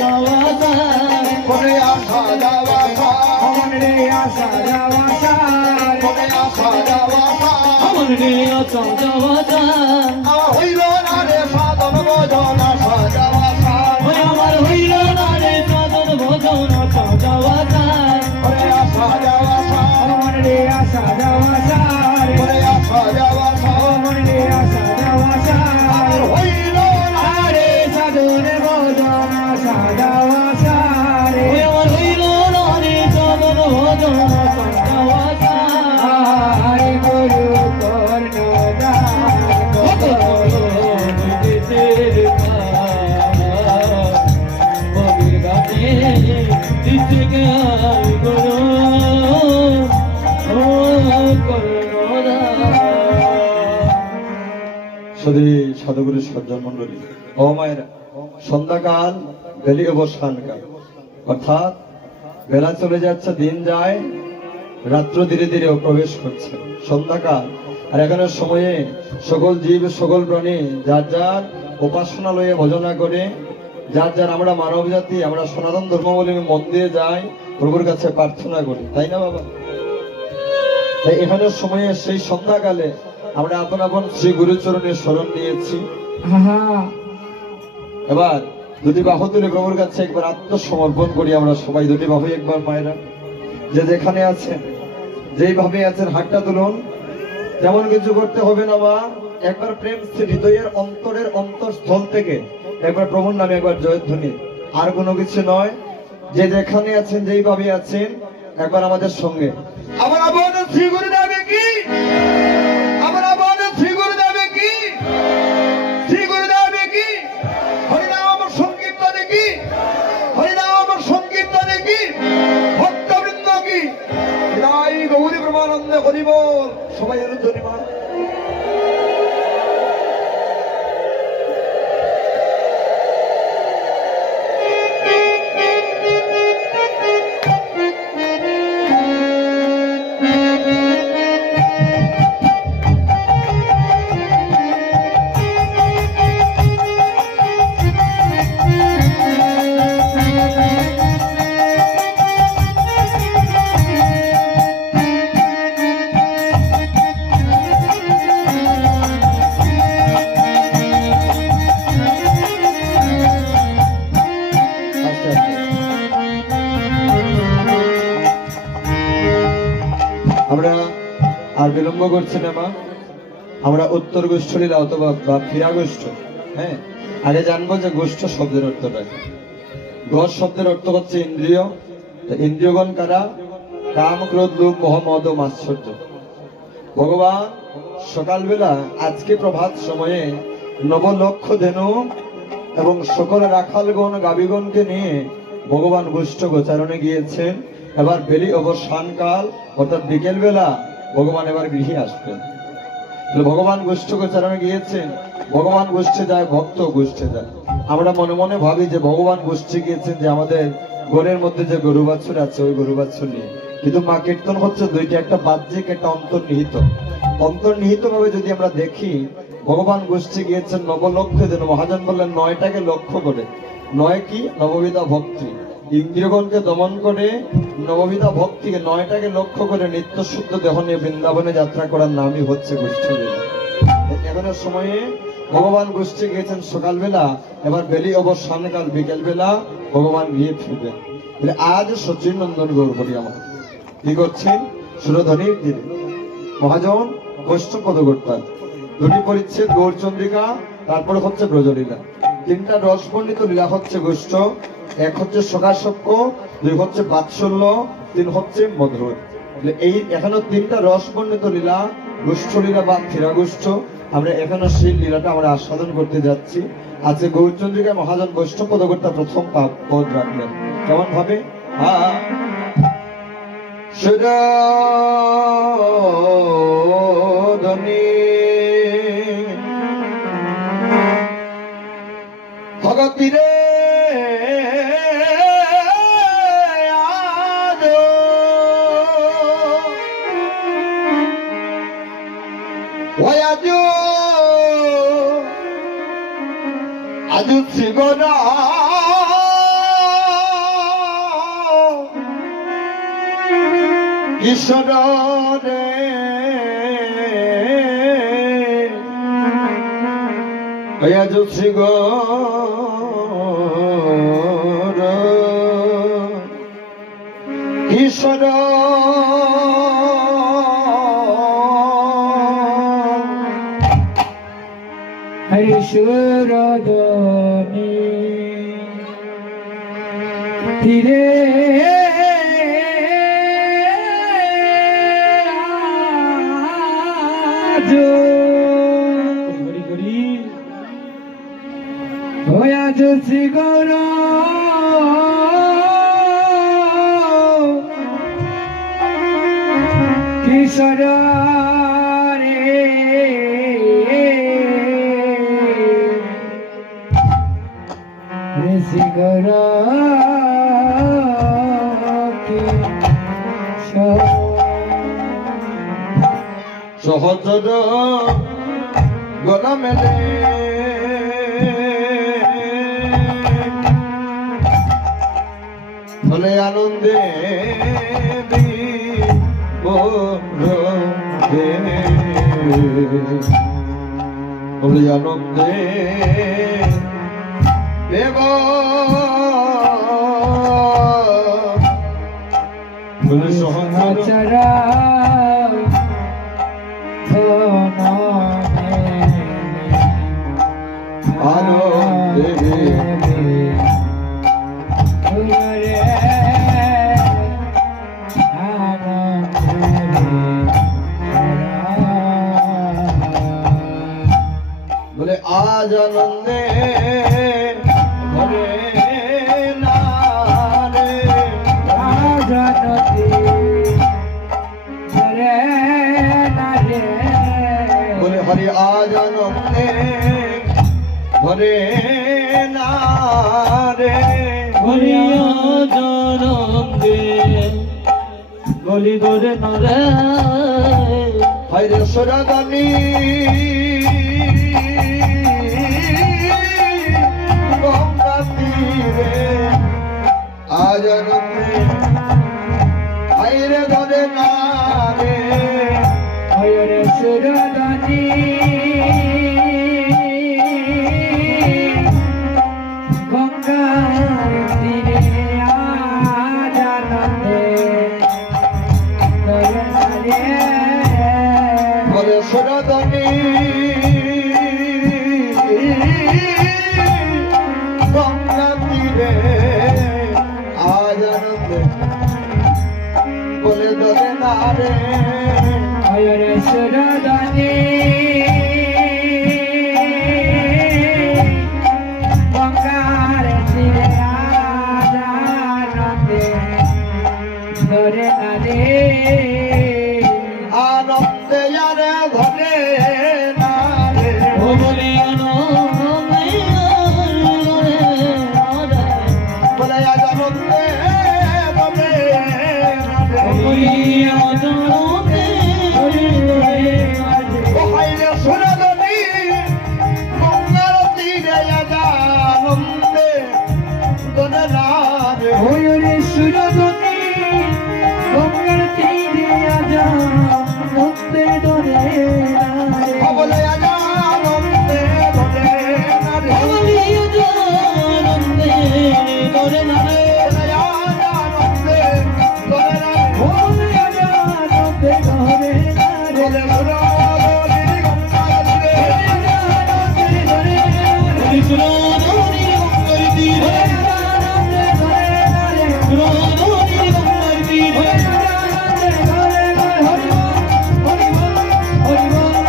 চাওয়াতা করে আসা যাবা সারা অমন রে আশা যাওয়া সারে করে আসা যাবা সারা আমার রে চাওয়াতা আমার হইল না রে সাধন বজনা সাজাবা সারা ওই আমার হইল না রে সাধন ভজন চাওয়াতা করে আসা যাবা সারা অমন রে আশা যাওয়া সারে করে আসা যাবা সারা অমন রে আশা যাওয়া সারে হইল না আরে সাধন বদন সাজাওয়া সারে ওই আমার হইল না রে সাধন ভজন চাওয়াতা আরে গুরু কর্ণ দান শুধু সাধুগুরু সজ্জন মন্ডলী ও মায়েরা, সন্ধ্যাকাল বেলি অবসানকাল, অর্থাৎ বেলা চলে যাচ্ছে, দিন যায়, রাত্র ধীরে ধীরে প্রবেশ করছে, সন্ধ্যাকাল। আর এখানের সময়ে সকল জীব সকল প্রাণী যার যার উপাসনালয়ে ভজনা করে, যার যার আমরা মানব জাতি, আমরা সনাতন ধর্মাবলম্বী মন্দিরে যাই, প্রভুর কাছে প্রার্থনা করি, তাই না বাবা? তাই এখানের সময়ে সেই সন্ধ্যাকালে আমরা আপন আপন শ্রী গুরুচরণের শরণ নিয়েছি। এবার দুটি বাহু তুলে প্রভুর কাছে একবার আত্মসমর্পণ করি আমরা সবাই, দুটি বাহু একবার মায়েরা যে যেখানে আছেন, যেইভাবে আছেন হাতটা তুলুন, তেমন কিছু করতে হবে না মা, একবার প্রেম হৃদয়ের অন্তরের অন্তঃস্থল থেকে একবার প্রভুর নামে একবার জয়ধ্বনি, আর কোনো কিছু নয়। যে যেখানে আছেন, যেইভাবে আছেন, একবার আমাদের সঙ্গে আমার আপন শ্রী গুরুদেব কি, আমার আপন শ্রী গুরুদেব কি, শ্রী গুরুদেব কি, হরিনাম সংকীর্তন কি, হরিনাম সংকীর্তন কি, ভক্তবৃন্দ কি, বিদায় গৌরী ব্রহ্মানন্দ হরি বল, সবাই ধন্যবাদ। আর বিলম্ব করছি না মা, আমরা উত্তর গোষ্ঠ লীলা অথবা বা ফিরা গোষ্ঠ। হ্যাঁ, আগে জানবো যে গোষ্ঠ শব্দের অর্থটা কি। গজ শব্দের অর্থ হচ্ছে ইন্দ্রিয়। ইন্দ্রিয়গণ কারা? কাম, ক্রোধ, লোভ, মোহ, মদ ও মাৎসর্য। ভগবান সকালবেলা আজকে প্রভাত সময়ে নবলক্ষ ধেনু এবং সকল রাখালগণ গাবিগণকে নিয়ে ভগবান গোষ্ঠ গোচারণে গিয়েছেন। এবার বেলি অবসানকাল অর্থাৎ বিকেল বেলা ভগবান এবার গৃহে আসবেন। ভগবান গোষ্ঠ গোচারণে গিয়েছেন, ভগবান গোষ্ঠে যায়, ভক্ত গোষ্ঠে যায়। আমরা মনে মনে ভাবি যে ভগবান গোষ্ঠে গিয়েছেন যে আমাদের ঘরের মধ্যে যে গরু বাছুর আছে ওই গরু বাছুর নিয়ে, কিন্তু মা কীর্তন হচ্ছে দুইটা, একটা বাহ্যিক, একটা অন্তর্নিহিত। অন্তর্নিহিত ভাবে যদি আমরা দেখি, ভগবান গোষ্ঠী গিয়েছেন নবলক্ষ্য যেন মহাজন বললেন 9টাকে লক্ষ্য করে। 9 কি? নববিধা ভক্তি। ইন্দ্রিয়গণকে দমন করে নববিধা ভক্তিকে 9টাকে লক্ষ্য করে নিত্য শুদ্ধ দেহ নিয়ে বৃন্দাবনে যাত্রা করার নামই হচ্ছে গোষ্ঠী লীলা। এখনের সময়ে ভগবান গোষ্ঠী গিয়েছেন সকালবেলা, এবার বেলি অবসানকাল বিকেল বেলা ভগবান গিয়ে ফিরবেন। আজ সচিন নন্দন গৌর হরি আমার কি করছেন? সুরধ্বনির দিনে মহাজন বৈষ্ণব পদকর্তা, 2টি পরিচ্ছেদ গৌরচন্দ্রিকা, তারপরে হচ্ছে ব্রজলীলা। 3টা রসবর্ণিত লীলা হচ্ছে গোষ্ঠ। 1 হচ্ছে সখাসক্য, 2 হচ্ছে বাৎসল্য, 3 হচ্ছে মধুর। এই এখনো 3টা রসবর্ণিত লীলা, গোষ্ঠ লীলা বা ফেরা গোষ্ঠ। আমরা এখনো সেই লীলাটা আমরা আস্বাদন করতে যাচ্ছি। আজকে গৌরচন্দ্রিকা মহাজন বৈষ্ণব পদকর্তা প্রথম পদ রাখলেন। কেমন ভাবে? সুরধ্বনি ভগতিরে আজ শিবরা ঈশ্বর রে আজ শিগর ঈশ্বর হরিশুরদনি ধীরে আজ শ্রী গৌর কিশোর রে শ্রী গৌর সহজর গলা মেলে বলে আনন্দে বলে আনন্দে দেব বলে সহচর আনন্দে বলে আজ আনন্দে ভরে না রে, আজ আনন্দে ভরে না রে, বলে হরি আজ আনন্দে ভরে না রে, হরি আজ আনন্দে গলি ধরে না রে, হরে সুরধ্বনি গঙ্গা তীরে আজ আনন্দে হরে ধরে না রে, হরে সুরধ্বনি গঙ্গা তীরে আজ আনন্দে ধরে না রে, বলে ধরে না রে হরে সুরদানি গঙ্গার তীরে আনন্দে ধরে না রে আনন্দে আরে ধরে না রে ও বলি আনন্দে বলে আজ আনন্দে ধরে না রে বলি আনন্দে ও হাইরে সুরদনি গঙ্গার তীরে আজ আনন্দে ধরে না রে হরে সুরদানি গঙ্গার তীরে আনন্দে ধরে না রে বলে আজ আনন্দে ধরে না রে বলি আনন্দে ধরে না রে বলে আজ আনন্দে ধরে না রে হরে আনন্দে ধরে না রে বলে সুরদনি গঙ্গার তীরে বলি সুরধনী গঙ্গার তীরে সুরধনী গঙ্গার তীরে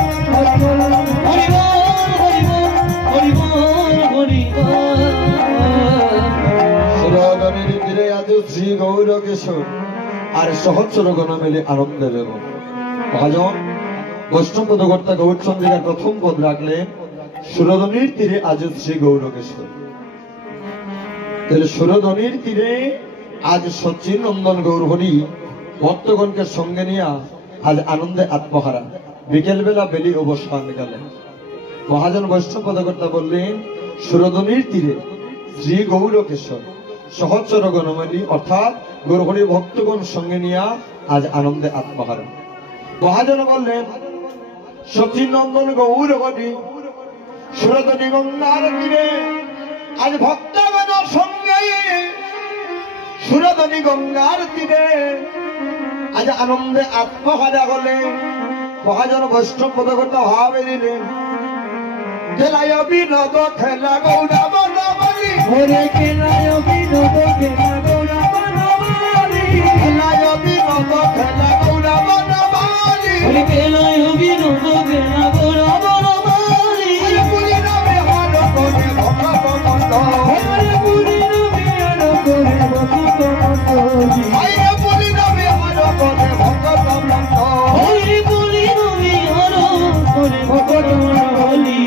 সুরধনীর তীরে আজ শ্রী গৌর কিশোর আর সহস্র গণ মিলে আনন্দে বেব মহাজন বৈষ্ণব পদকর্তা গৌরচন্দ্রিকা প্রথম পদ রাখলেন সুরধনীর তীরে আজ শ্রী গৌর কিশোর। তাহলে সুরধনীর তীরে আজ সচিন নন্দন গৌরহরি ভক্তগণকে সঙ্গে নিয়ে আজ আনন্দে আত্মহারা বিকেল বেলা বেলি অবসান গেলে মহাজন বৈষ্ণব পদকর্তা বললেন সুরধনীর তীরে শ্রী গৌর কিশোর সহচর গণমালী অর্থাৎ গৌরহরি ভক্তগণ সঙ্গে নিয়ে আজ আনন্দে আত্মহারা। মহাজন বললেন সচিন নন্দন গৌরহরি সুরধনী গঙ্গার তীরে আজ ভক্তগণ সঙ্গে সুরধনী গঙ্গার তীরে আজ আনন্দে আত্মহারা হলে মহাজন বৈষ্ণব পদকর্তা ভাবে দিলেন খেলায় বিনোদ খেলা গৌরা বনমালী হরে কেলায় বিনোদ কেলা গৌরা বনমালী খেলায় বিনোদ খেলা গৌরা বনমালী হরি কেলায় বিনোদ কেলা গৌরা বনমালী পুরী নামে হর করে ভক্ত মন্দ হরে পুরী নবিয়ার করে বসিত মন্ডলী আইরে পুরী নামে হর করে ভক্ত মন্দ হরি বলি নবী হর করে ভগত মণ্ডলী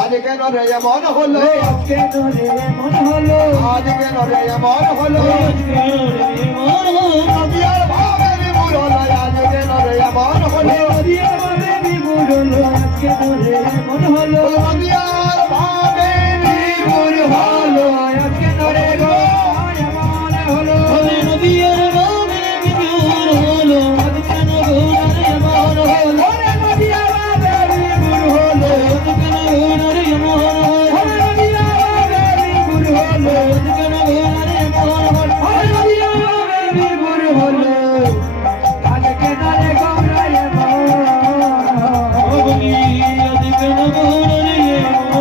আজ কেন রে এমন হলো আজকে ধরে মন হলো আজ কেন রে এমন হলো আজকে রে মন নদিয়ার ভাবে বিমূল হলো আজ কেন রে এমন হলো নদিয়া ভাবে বিমূল হলো আজকে ধরে মন হলো নদিয়ার ভাবে বিমূল হলো আজকে ধরে গো এমন হলো হরে নবীর নামে বিজুর হলো আজ কেন গৌরার এমন হলো ওরে নদিয়া ভাবে বিমূল হলো আজ কেন গৌরার এমন হলো ওরে নদিয়া ভাবে বিমূল হলো আজ কেন গৌরার এমন হলো ওরে নদিয়া ভাবে বিমূল হলো আজকে ধরে গৌরা এমন বলি আজ কেন গৌরার এমন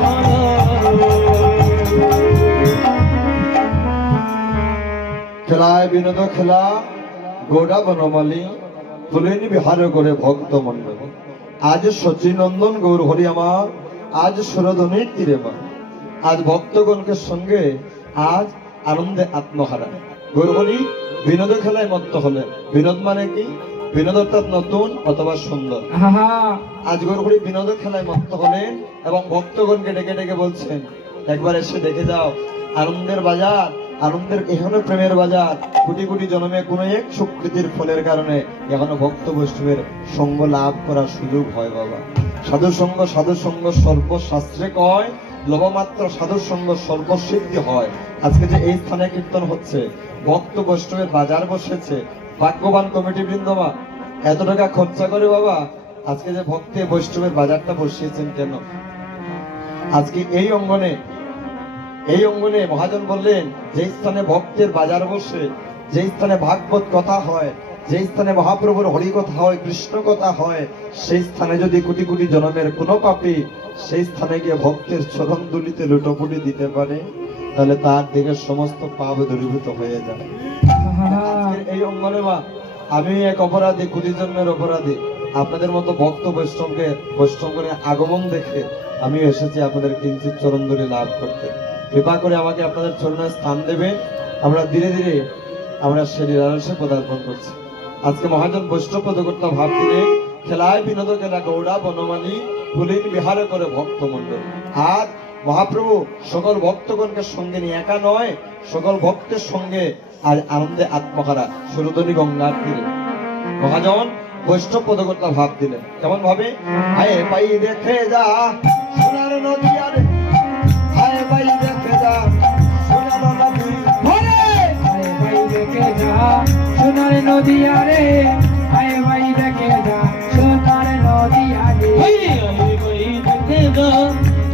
হলো খেলায় বিনোদ খেলা গৌরা বনমালী তুলেনি বিহার করে ভক্ত মন্ডল আজ সচিনন্দন গৌর হরি আমার আজ সুরধনীর তীরে মা আজ ভক্তগণকে সঙ্গে আজ আনন্দে আত্মহারা গৌরহরি বিনোদ খেলায় মত্ত হলেন। বিনোদ মানে কি? বিনোদ অর্থাৎ নতুন অথবা সুন্দর। আহা আজ গৌরহরি বিনোদ খেলায় মত্ত হলেন এবং ভক্তগণকে ডেকে ডেকে বলছেন একবার এসে দেখে যাও আনন্দের বাজার, আনন্দের এখনো প্রেমের বাজার। কোটি কোটি জন্মে কোন এক সুকৃতির ফলের কারণে এখনো ভক্ত বৈষ্ণবের সঙ্গ লাভ করার সুযোগ হয় বাবা। সাধু সঙ্গ সর্বশাস্ত্রে কয়, লবমাত্র সাধু সঙ্গ সর্বসিদ্ধি হয়। আজকে যে এই স্থানে কীর্তন হচ্ছে, ভক্ত বৈষ্ণবের বাজার বসেছে, ভাগ্যবান কমিটি বৃন্দমা এত টাকা খরচা করে বাবা আজকে যে ভক্তে বৈষ্ণবের বাজারটা বসিয়েছেন কেন? আজকে এই অঙ্গনে মহাজন বললেন যে স্থানে ভক্তের বাজার বসে, যে স্থানে ভাগবত কথা হয়, যে স্থানে মহাপ্রভুর হরি কথা হয়, কৃষ্ণ কথা হয়, সেই স্থানে যদি কোটি কোটি জনমের কোনো পাপী সেই স্থানে গিয়ে ভক্তের চরণ দুলিতে লুটোপুটি দিতে পারে, তাহলে তার দিকে সমস্ত পাপ দূরীভূত হয়ে যায়। আহা আজকের এই অঙ্গনে মা আমি এক অপরাধী, কুটিজন্মের অপরাধী। আপনাদের মতো ভক্ত বৈষ্ণব করে আগমন দেখে আমি এসেছি আপনাদের কিঞ্চিত চরণ ধরে লাভ করতে। কৃপা করে আমাকে আপনাদের চরণে স্থান দেবে। আমরা ধীরে ধীরে আমরা শরীর আরসে পদার্পণ করছি। আজকে মহাজন বৈষ্ণব পদকর্তা ভাব দিলে খেলায় বিনোদ খেলা গৌড়া বনমালী পুলিন বিহারে করে ভক্ত মন্ডল। আর মহাপ্রভু সকল ভক্তগণকে সঙ্গে নিয়ে, একা নয়, সকল ভক্তের সঙ্গে আজ আনন্দে আত্মহারা সুরধনী গঙ্গার তীরে মহাজন বৈষ্ণব পদকর্তা ভাব দিলেন। কেমন ভাবে? আয়ে পাই দেখে যা সোনার নদী, আরে আয়ে পাই দেখে যা সোনার নদী, আয়ে ভাই দেখে যা সোনার নদী আরে, আয়ে ভাই দেখে যা সোনার নদী আরে।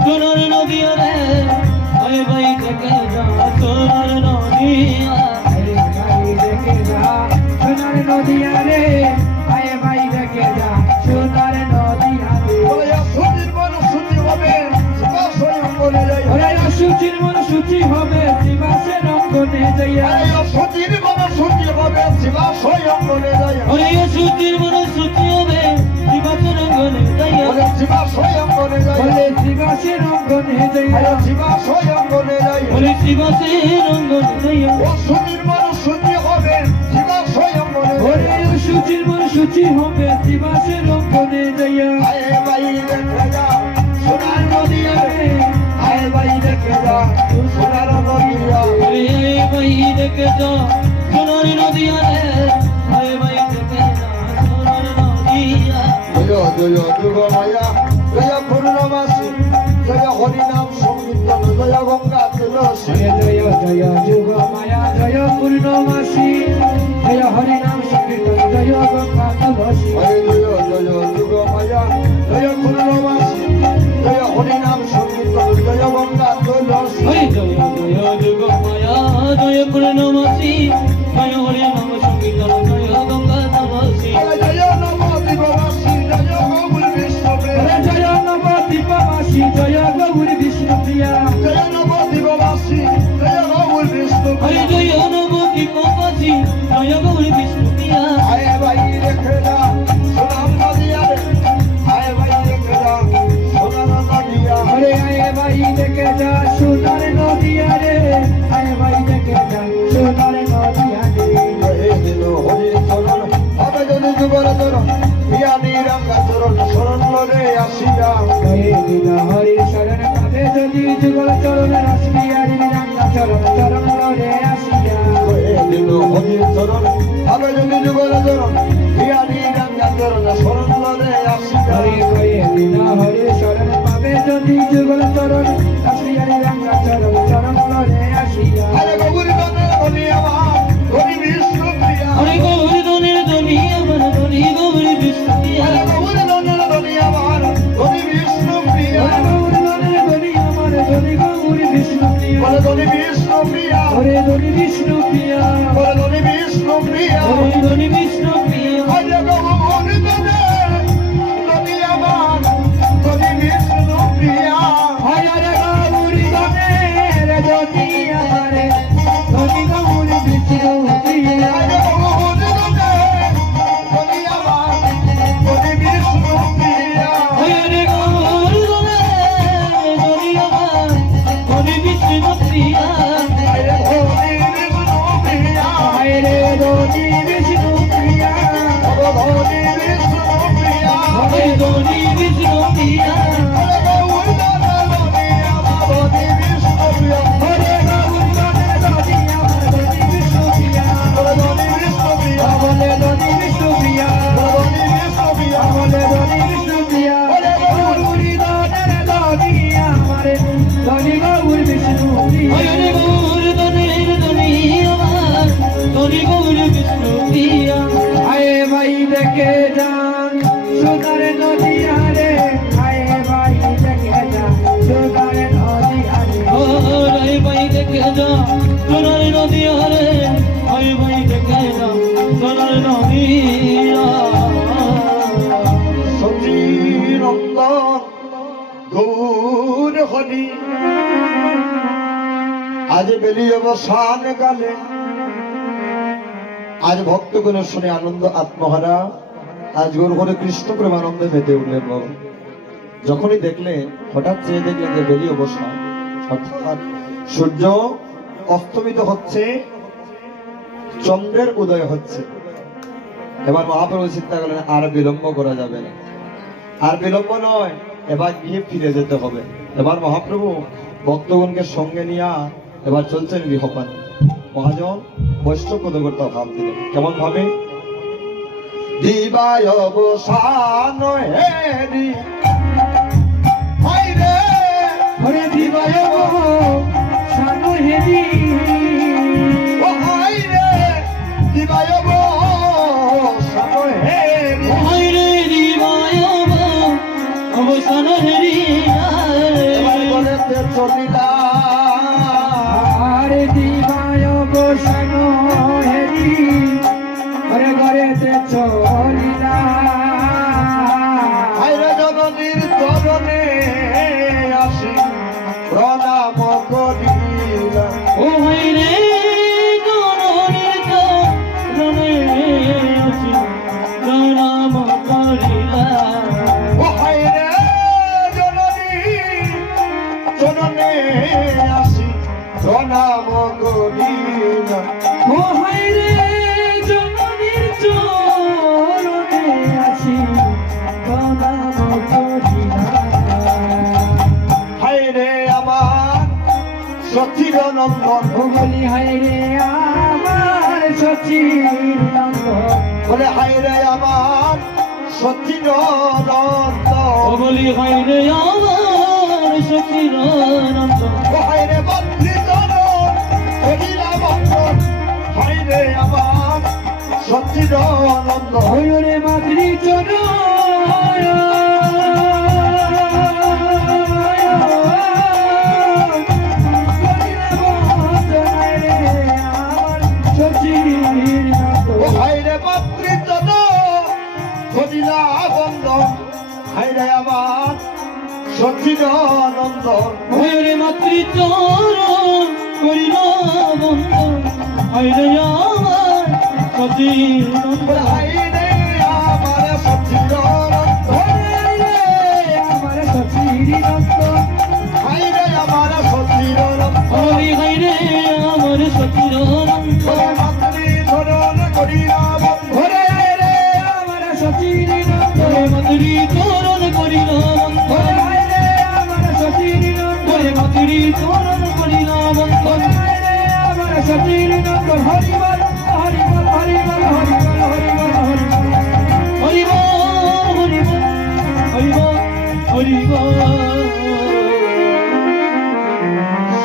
সোনার নদী রে আয় ভাই দেখে যা সোনার নদী, আয়ে ভাই দেখে যা সোনার নদী আরে, আয়ে ভাই দেখে যা সোনার নদী আরে। বলে সুচির মন সুচি হবে শিবা স্বয়ং বলে যাই, ওরে অসুচির মন সূচি হবে শিবাসের অঙ্গনে যাইয়া। সুচির মন সুচি হবে শিবা স্বয়ং বলে যাই, ওরে সুচির মনে সুচি হবে দিবাসের অঙ্গনে যাইয়া, বলে শিবা স্বয়ং বলে যাই, বলে শিবাসের অঙ্গনে যাইয়া। শিবা স্বয়ং বলে যাই। ওরে দিবাসের অঙ্গনে যাইয়া, ও সুচির মন সুচি হবে শিবা স্বয়ং বলে যাই, ওরে অসুচির মন সূচি হবে শিবাসের অঙ্গনে যাইয়া। আয়ে ভাই দেখে যা সোনার নদী আরে, আয়ে ভাই দেখে যা সোনার নদী আরে। ওরে ভাই দেখে যা সোনার নদী রে আয় ভাই দেখে যা সোনার নদী। জয় জয় যুগ মায়া জয় পূর্ণমাসী জয় হরিনাম সংকীর্তন জয় গঙ্গা তুলসী, জয় জয় যুগ মায়া জয় পূর্ণমাসী, জয় হরিনাম সংকীর্তন জয় গঙ্গা তুলসী। জয় জয় যুগ মায়া জয় পূর্ণমাসী জয় হরিনাম সংকীর্তন জয় গঙ্গা তুলসী, হরি জয় জয় যুগ মায়া জয় পূর্ণমাসী জয় হরি নাম সংকীর্তন জয় গঙ্গা তুলসী। জয় নম দিববাসী জয় গৌর বিষ্ণুপ্রিয়া, ওরে জয় নবদ্বীপবাসী জয় গৌর বিষ্ণুপ্রিয়া, জয় নম দিববাসী জয় গৌর হরি বিষ্ণুপ্রিয়া। জয় নবদ্বীপবাসী জয় গৌর বিষ্ণুপ্রিয়া। আয়ে ভাই দেখে যা সোনার নদী আরে, আয়ে ভাই দেখে যা সোনার নদী আরে। ওরে আয়ে ভাই দেখে যা সোনার নদী আরে, আয়ে ভাই দেখে যা সোনার নদী আরে। হে দিল হরির চরণ হবে যদি যুগল চরণ পিয়ানি রঙ্গা চরণ শরণ লরে আসিয়া, হরে দিন হরি শরণ পাবে যদি যুগল চরণ রাশি আরে রাঙ্গা চরণ চরণ লরে আসিয়া। হে দিল হরির চরণ হবে যদি যুগল চরণ পিয়ানি রঙ্গা চরণ শরণ লরে আসিয়া, হরে হরে দিন হরি শরণ পাবে যদি যুগল চরণ রাশি আরে রাঙ্গা চরণ চরণ লরে আসিয়া। আরে গৌরী গণের বলি আমার হরি বিষ্ণু প্রিয়া, হরি গৌর দনের দনি আমার হরি গৌর বিষ্ণুপ্রিয়া। আরে গৌরী গণের বলি আমার হরি বিষ্ণু প্রিয়া, ওরে গৌর দনের গনি আমার ধনি গৌর বিষ্ণুপ্রিয়া, বলে ধনী বিষ্ণু প্রিয়া, ওরে ধনি বিষ্ণুপ্রিয়া, বলে ধনী বিষ্ণু প্রিয়া। হরি ধনি বিষ্ণুপ্রিয়া। আরে গৌরী গণের বলি আমার হরি বিষ্ণু প্রিয়া, হরে গৌর দনের গনি আমার ধনি গৌর বিষ্ণুপ্রিয়া। আরে গৌরী গণের বলি আমার হরি বিষ্ণু প্রিয়া, হরি গৌর দনের দনি আমার হরি বিষ্ণুপ্রিয়া। আরে ধনী বিষ্ণু প্রিয়া, হরে ধনি বিষ্ণুপ্রিয়া, ধনী বিষ্ণু প্রিয়া। হরি ধনি বিষ্ণুপ্রিয়া। আরে গৌরী গণের বলি আমার হরি বিষ্ণু প্রিয়া, হরে গৌর দনের গনি আমার ধনি বিষ্ণুপ্রিয়া, বলে ধনী বিষ্ণু প্রিয়া, বলে ধনি বিষ্ণুপ্রিয়া, ধনী বিষ্ণু প্রিয়া। বলে ধনি বিষ্ণুপ্রিয়া। হরে গৌর দনের গনি আমার ধনি গৌর বিষ্ণুপ্রিয়া। হরি গৌর দনের দনি আমার হরি গৌর বিষ্ণুপ্রিয়া। আয়ে ভাই দেখে যান সোনার নদী আরে, আয়ে ভাই দেখে যান সোনার নদী আরে। হরে ভাই দেখে যা সোনার নদী হরে হরে ভাই দেখে যা সোনার নদী। সচিনন্দন গৌর হরি আজ বেলি অবসান কালে আজ ভক্তগণের শুনে আনন্দ আত্মহারা, আজ গরু করে কৃষ্ণ প্রেমানন্দে মেতে উঠলেন বাবা। যখনই দেখলেন, হঠাৎ চেয়ে দেখলেন যে বেরিয়ে বসা, অর্থাৎ সূর্য অস্তমিত হচ্ছে, চন্দ্রের উদয় হচ্ছে। এবার মহাপ্রভু চিন্তা করলেন আর বিলম্ব করা যাবে না, আর বিলম্ব নয়, এবার গিয়ে ফিরে যেতে হবে। এবার মহাপ্রভু ভক্তগণকে সঙ্গে নিয়ে এবার চলছেন গৃহপান। মহাজন বৈষ্ণব পদকর্তা ভাব দিলেন, কেমন ভাবে? দিবায় অবসান হেরি হায়রে, হরে দিবায় সানো হেরি, ও হায়রে দিবায় অবসান হেরি, হায়রে দিবায় অবসান হেরি, এবার বলেতে চলিলা, আরে দিবায় সানো হেরি, হরে ঘরেতে চলিলা, হায়রে জননীর চরণে আসি প্রণাম করিলা, ও হায়রে জননীর চরণে আসি প্রণাম করিলা, ও হায়রে জননীর চরণে আসি প্রণাম করিলা, ও হায়রে জননীর চরণে আসি প্রণাম করিলা, হায়রে আমার সচির নন্দন, ও বলি হায়রে আমার সচির নন্দন, বলে হায়রে আমার সচির নন্দন, ও বলি হায়রে আমার সচিদানন্দ, ও হায়রে বন্দিতরণ করিলা বন্ধন, হায়রে আমার সচির নন্দন, ওরে মাতৃ চরণ ও হায়রে মাতৃতন করিলা বন্ধন, হায়রে আমার সচির নন্দন, হায়রে মাতৃচরণ করিল বন্ধন, হায়রে আমার সচিদানন্দ, হায়রে আমার সচির নন্দন, আমার সচির নন্দন, হায়রে আমার সচির নন্দন, হরি হায়রে আমার সচিদানন্দ, মাতৃধরণ করিলা বন্ধন, ওরে রে আমার সচির নন্দন, মাতৃচরণ করিল বন্ধন, ওরে রে আমার সচির নন্দন, মাতৃচরণ করিল বন্ধন, রে আমার সচির নন্দন, হরি বল হরি বল হরি বল হরি বল হরি বল হরি বল, হরি বল হরি বল হরি বল হরি বল,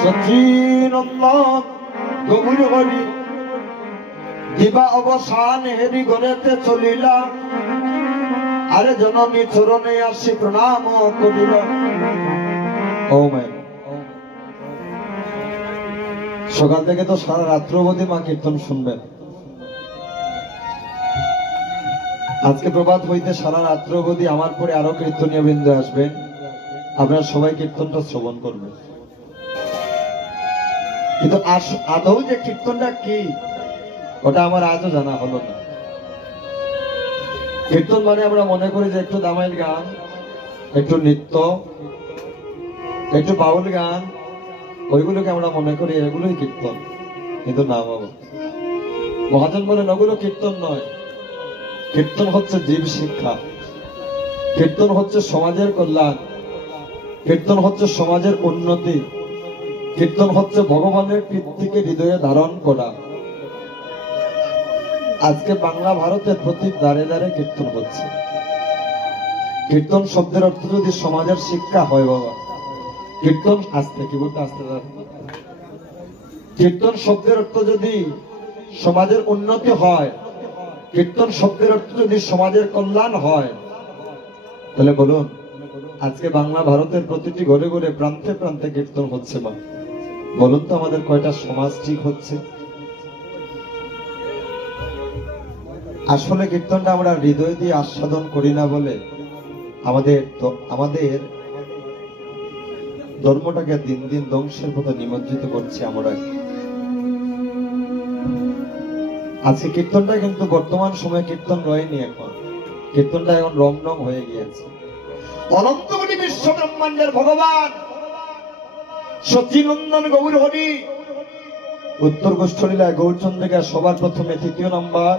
সচিনন্দন গৌর হরি দিবা অবসান হেরি গড়েতে চলিলা, আরে জননী চরণে আসি প্রণাম করিলা। ও মাই, সকাল থেকে তো সারা রাত্র অবধি মা কীর্তন শুনবেন। আজকে প্রভাত হইতে সারা রাত্র অবধি আমার পরে আরো কীর্তনীয় বৃন্দ আসবেন, আপনারা সবাই কীর্তনটা শ্রবণ করবেন। কিন্তু আদৌ যে কীর্তনটা কি ওটা আমার আজও জানা হলো না। কীর্তন মানে আমরা মনে করি যে একটু দামাইল গান, একটু নৃত্য, একটু বাউল গান, ওইগুলোকে আমরা মনে করি এগুলোই কীর্তন। কিন্তু না বাবা, মহাজন বলেন ওগুলো কীর্তন নয়। কীর্তন হচ্ছে জীব শিক্ষা, কীর্তন হচ্ছে সমাজের কল্যাণ, কীর্তন হচ্ছে সমাজের উন্নতি, কীর্তন হচ্ছে ভগবানের কীর্তিকে হৃদয়ে ধারণ করা। আজকে বাংলা ভারতের প্রতি দ্বারে দ্বারে কীর্তন হচ্ছে। কীর্তন শব্দের অর্থ যদি সমাজের শিক্ষা হয় বাবা, কীর্তন আসতে কি বলতে আসতে, কীর্তন শব্দের অর্থ যদি সমাজের উন্নতি হয়, কীর্তন শব্দের অর্থ যদি সমাজের কল্যাণ হয়, তাহলে বলুন আজকে বাংলা ভারতের প্রতিটি ঘরে ঘরে প্রান্তে প্রান্তে কীর্তন হচ্ছে মা, বলুন তো আমাদের কয়টা সমাজ ঠিক হচ্ছে? আসলে কীর্তনটা আমরা হৃদয় দিয়ে আস্বাদন করি না বলে আমাদের ধর্মটাকে দিন দিন ধ্বংসের পথে নিমজ্জিত করছি আমরা। আজকে কীর্তনটা কিন্তু বর্তমান সময়ে কীর্তন রয়নি, এখন কীর্তনটা এখন রমরম হয়ে গিয়েছে। অনন্ত কোটি বিশ্ব ব্রহ্মাণ্ডের ভগবান সচিনন্দন গৌর হরি উত্তর গোষ্ঠলীলায় গৌরচন্দ্রিকা সবার প্রথমে তৃতীয় নম্বর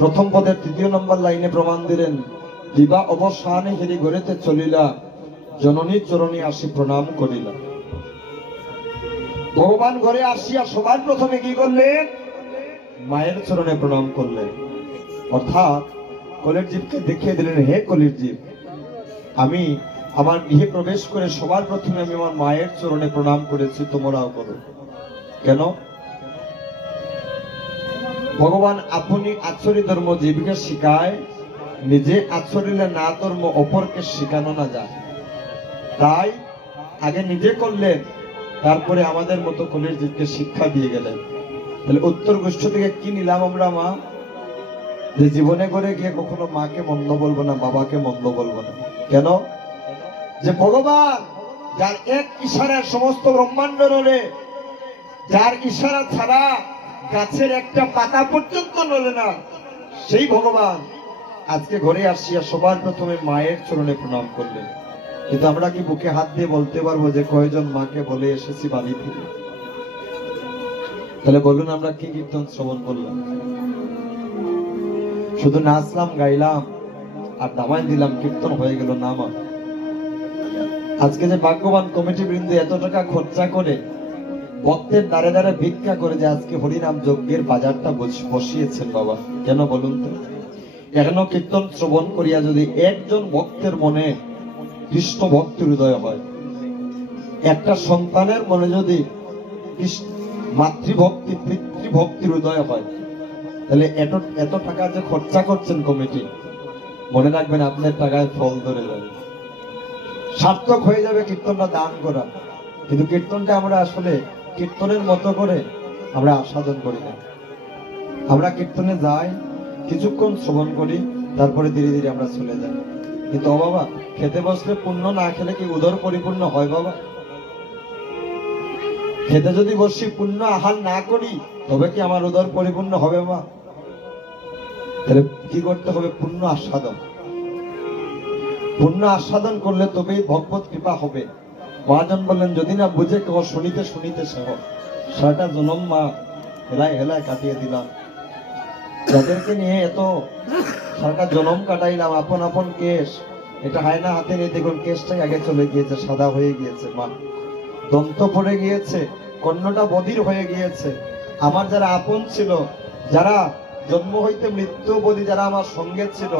প্রথম পদের তৃতীয় নম্বর লাইনে প্রমাণ দিলেন, দিবা অবসানে হেরি গড়েতে চলিলা, জননী চরণী আসি প্রণাম করিলা। ভগবান ঘরে আসিয়া সবার প্রথমে কি করলেন? মায়ের চরণে প্রণাম করলেন, অর্থাৎ কলির জীবকে দেখিয়ে দিলেন, হে কলির জীব, আমি আমার গৃহে প্রবেশ করে সবার প্রথমে আমি আমার মায়ের চরণে প্রণাম করেছি, তোমরাও করো। কেন? ভগবান আপনি আচরি ধর্ম জীবকে শিখায়, নিজে আচরিলে না ধর্ম অপরকে শিখানো না যায়। তাই আগে নিজে করলেন, তারপরে আমাদের মতো কলির জীবকে শিক্ষা দিয়ে গেলেন। তাহলে উত্তর গোষ্ঠ থেকে কি নিলাম আমরা? মা, যে জীবনে করে গিয়ে কখনো মাকে মন্দ বলবো না, বাবাকে মন্দ বলবো না। কেন? যে ভগবান যার এক ইশারায় সমস্ত ব্রহ্মাণ্ড নড়ে, যার ইশারা ছাড়া গাছের একটা পাতা পর্যন্ত নড়ে না, সেই ভগবান আজকে ঘরে আসিয়া সবার প্রথমে মায়ের চরণে প্রণাম করলেন। কিন্তু আমরা কি বুকে হাত দিয়ে বলতে পারবো যে কয়জন মাকে বলে এসেছি বাড়ি থেকে? তাহলে বলুন, আমরা কি কীর্তন শ্রবণ করলাম? শুধু নাচলাম, গাইলাম আর দামাই দিলাম, কীর্তন হয়ে গেল না মা। আজকে যে ভাগ্যবান কমিটি বৃন্দ এত টাকা খরচা করে ভক্তের দ্বারে দ্বারে ভিক্ষা করে যে আজকে হরিনাম যজ্ঞের বাজারটা বসিয়েছেন বাবা, কেন বলুন তো? এখনো কীর্তন শ্রবণ করিয়া যদি একজন ভক্তের মনে কৃষ্ণ ভক্তির হৃদয় হয়, একটা সন্তানের মনে যদি মাতৃভক্তি পিতৃভক্তির হৃদয় হয়, তাহলে এত টাকা যে খরচা করছেন কমিটি, মনে রাখবেন আপনার টাকায় ফল ধরে যাবে, সার্থক হয়ে যাবে কীর্তনটা দান করা। কিন্তু কীর্তনটা আমরা আসলে কীর্তনের মতো করে আমরা আস্বাদন করি না। আমরা কীর্তনে যাই, কিছুক্ষণ শ্রবণ করি, তারপরে ধীরে ধীরে আমরা চলে যাই। কিন্তু ও বাবা, খেতে বসলে পুণ্য না খেলে কি উদর পরিপূর্ণ হয় বাবা? খেতে যদি বসি পুণ্য আহার না করি, তবে কি আমার উদর পরিপূর্ণ হবে মা? তাহলে কি করতে হবে? পুণ্য আস্বাদন। পুণ্য আস্বাদন করলে তবেই ভগবত কৃপা হবে। মহাজন বললেন, যদি না বুঝে কেউ শুনিতে শুনিতে সহ সারাটা জনম মা হেলায় হেলায় কাটিয়ে দিলাম। যাদেরকে নিয়ে এত সারাটা জনম কাটাইলাম, আপন আপন কেশ, এটা হায়না হাতে নিয়ে দেখুন কেশটাই আগে চলে গিয়েছে, সাদা হয়ে গিয়েছে মা, দন্ত পড়ে গিয়েছে, কর্ণটা বধির হয়ে গিয়েছে। আমার যারা আপন ছিল, যারা জন্ম হইতে মৃত্যু অবধি যারা আমার সঙ্গে ছিল,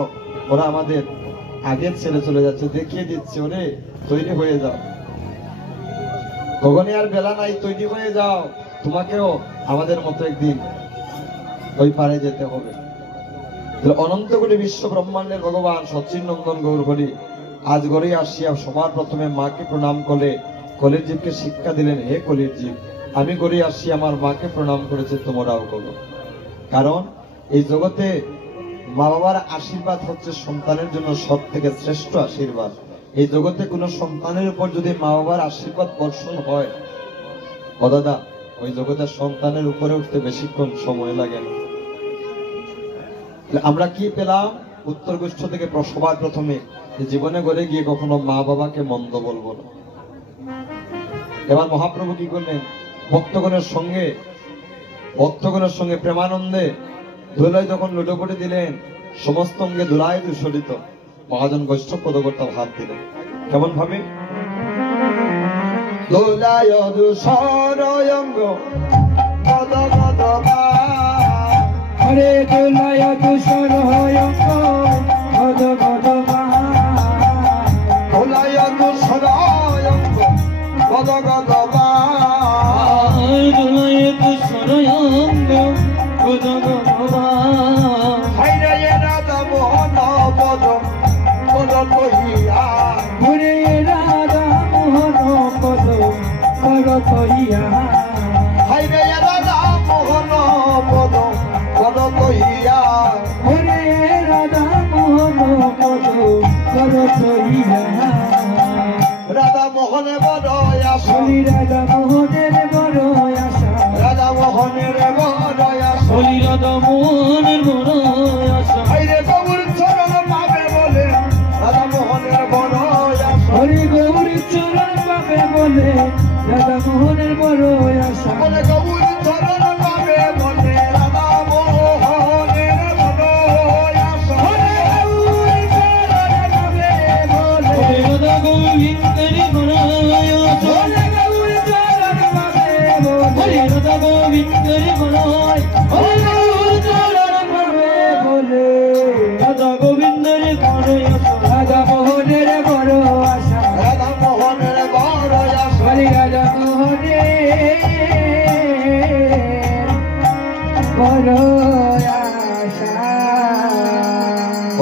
ওরা আমাদের আগে ছেড়ে চলে যাচ্ছে। দেখিয়ে দিচ্ছে, ওরে তৈরি হয়ে যাও, গগনে আর বেলা নাই, তৈরি হয়ে যাও, তোমাকেও আমাদের মতো একদিন ওই পারে যেতে হবে। অনন্ত কোটি বিশ্ব ব্রহ্মাণ্ডের ভগবান সচিনন্দন গৌর হরি আজ ঘরে আসিয়া সবার প্রথমে মাকে প্রণাম করে কলির জীবকে শিক্ষা দিলেন, হে কলির জীব, আমি ঘরে আসি আমার মাকে প্রণাম করেছে, তোমরাও করো। কারণ এই জগতে মা বাবার আশীর্বাদ হচ্ছে সন্তানের জন্য সব থেকে শ্রেষ্ঠ আশীর্বাদ। এই জগতে কোন সন্তানের উপর যদি মা বাবার আশীর্বাদ বর্ষণ হয়, ও দাদা, ওই জগতের সন্তানের উপরে উঠতে বেশিক্ষণ সময় লাগে না। আমরা কি পেলাম? উত্তর গোষ্ঠ থেকে সবার প্রথমে জীবনে গড়ে গিয়ে কখনো মা বাবাকে মন্দ বলবো না। এবার মহাপ্রভু কি করলেন? ভক্তগণের সঙ্গে প্রেমানন্দে ধুলায় যখন লুটোপুটি দিলেন, সমস্ত অঙ্গে ধুলায় দূষিত, মহাজন বৈষ্ণব পদকর্তা ভাব দিলেন। কেমন ভাবে? দোলায় দুসরঙ্গ পদ পদ হরে দোলায় দুসর অঙ্গ পদ পদ দোলায় দুসরঙ্গ পদ পদ হাইরে রাধা মোহন পদ পদ কহিয়া, হরে রাধা মোহন পদ পদ কহিয়া, হাইরে রাধা মোহন পদ পদ কহিয়া, হরে রাধা মোহন পদ পদ কহিয়া, রাধা মোহনে বড় আশা, হরি রাধা মোহনের বড় আশা, রাধা মোহনের বড় আশা, হরি রাধা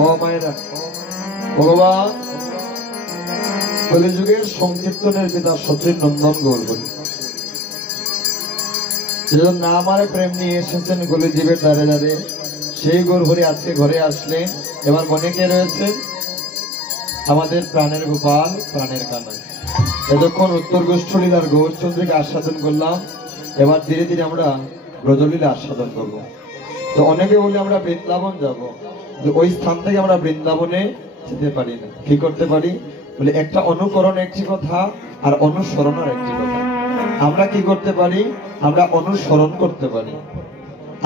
ও মায়েরা, ভগবান কলিযুগের সংকীর্তনের পিতা সচিন নন্দন গৌরহরি যেজন না আমারে প্রেম নিয়ে এসেছেন কলিজীবের দ্বারে দ্বারে, সেই গৌরহরি আজকে ঘরে আসলেন। এবার মনে কে রয়েছে? আমাদের প্রাণের গোপাল, প্রাণের কানাই। এতক্ষণ উত্তর গোষ্ঠলীলার গৌরচন্দ্রকে আস্বাদন করলাম, এবার ধীরে ধীরে আমরা ব্রজলীলা আস্বাদন করব। তো অনেকে বলে আমরা বৃন্দাবন যাব, ওই স্থান থেকে আমরা বৃন্দাবনে যেতে পারি না। কি করতে পারি বলে, একটা অনুকরণ একটি কথা, আর অনুসরণ আর একটি কথা। আমরা কি করতে পারি? আমরা অনুসরণ করতে পারি।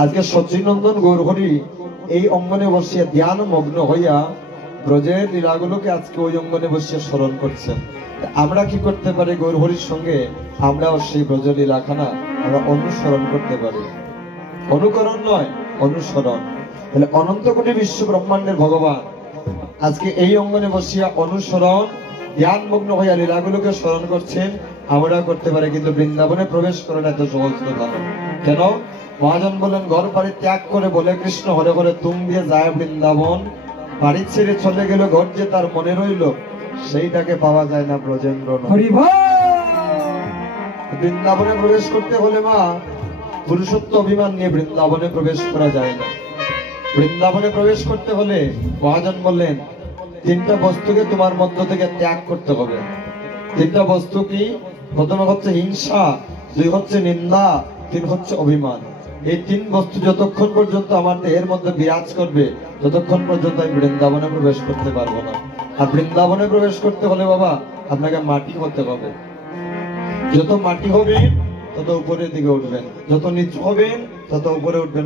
আজকে সচিনন্দন গৌরহরি এই অঙ্গনে বসিয়া ধ্যান মগ্ন হইয়া ব্রজের লীলাগুলোকে আজকে ওই অঙ্গনে বসিয়া স্মরণ করছেন। আমরা কি করতে পারি? গৌরহরির সঙ্গে আমরাও সেই ব্রজ লীলাখানা আমরা অনুসরণ করতে পারি। অনুকরণ নয়, অনুসরণ। তাহলে অনন্ত কোটি বিশ্ব ব্রহ্মাণ্ডের ভগবান আজকে এই অঙ্গনে বসিয়া অনুসরণ ধ্যান মগ্ন হইয়া লীলাগুলোকে স্মরণ করছেন। আমরা করতে পারি, কিন্তু বৃন্দাবনে প্রবেশ করেন এত সহজ কথা নয়। কেন? মহাজন বলেন, ঘর বাড়ি ত্যাগ করে বলে কৃষ্ণ হরে হরে তুম দিয়ে যায় বৃন্দাবন, বাড়ি ছেড়ে চলে গেল ঘর যে তার মনে রইল, সেইটাকে পাওয়া যায় না ব্রজেন্দ্র নয়। হরি বল। বৃন্দাবনে প্রবেশ করতে হলে মা পুরুষত্ব অভিমান নিয়ে বৃন্দাবনে প্রবেশ করা যায় না। বৃন্দাবনে প্রবেশ করতে হলে মহাজন বললেন, তিনটা বস্তুকে তোমার মধ্য থেকে ত্যাগ করতে হবে। তিনটা বস্তু কি? প্রথম হচ্ছে হিংসা, দুই হচ্ছে নিন্দা, তিন হচ্ছে অভিমান। এই তিন বস্তু যতক্ষণ পর্যন্ত আমার দেহের মধ্যে বিরাজ করবে, ততক্ষণ পর্যন্ত আমি বৃন্দাবনে প্রবেশ করতে পারবো না। আর বৃন্দাবনে প্রবেশ করতে হলে বাবা আপনাকে মাটি হতে হবে। যত মাটি হবেন তত উপরের দিকে উঠবেন, যত নিচু হবেন তত উপরে উঠবেন।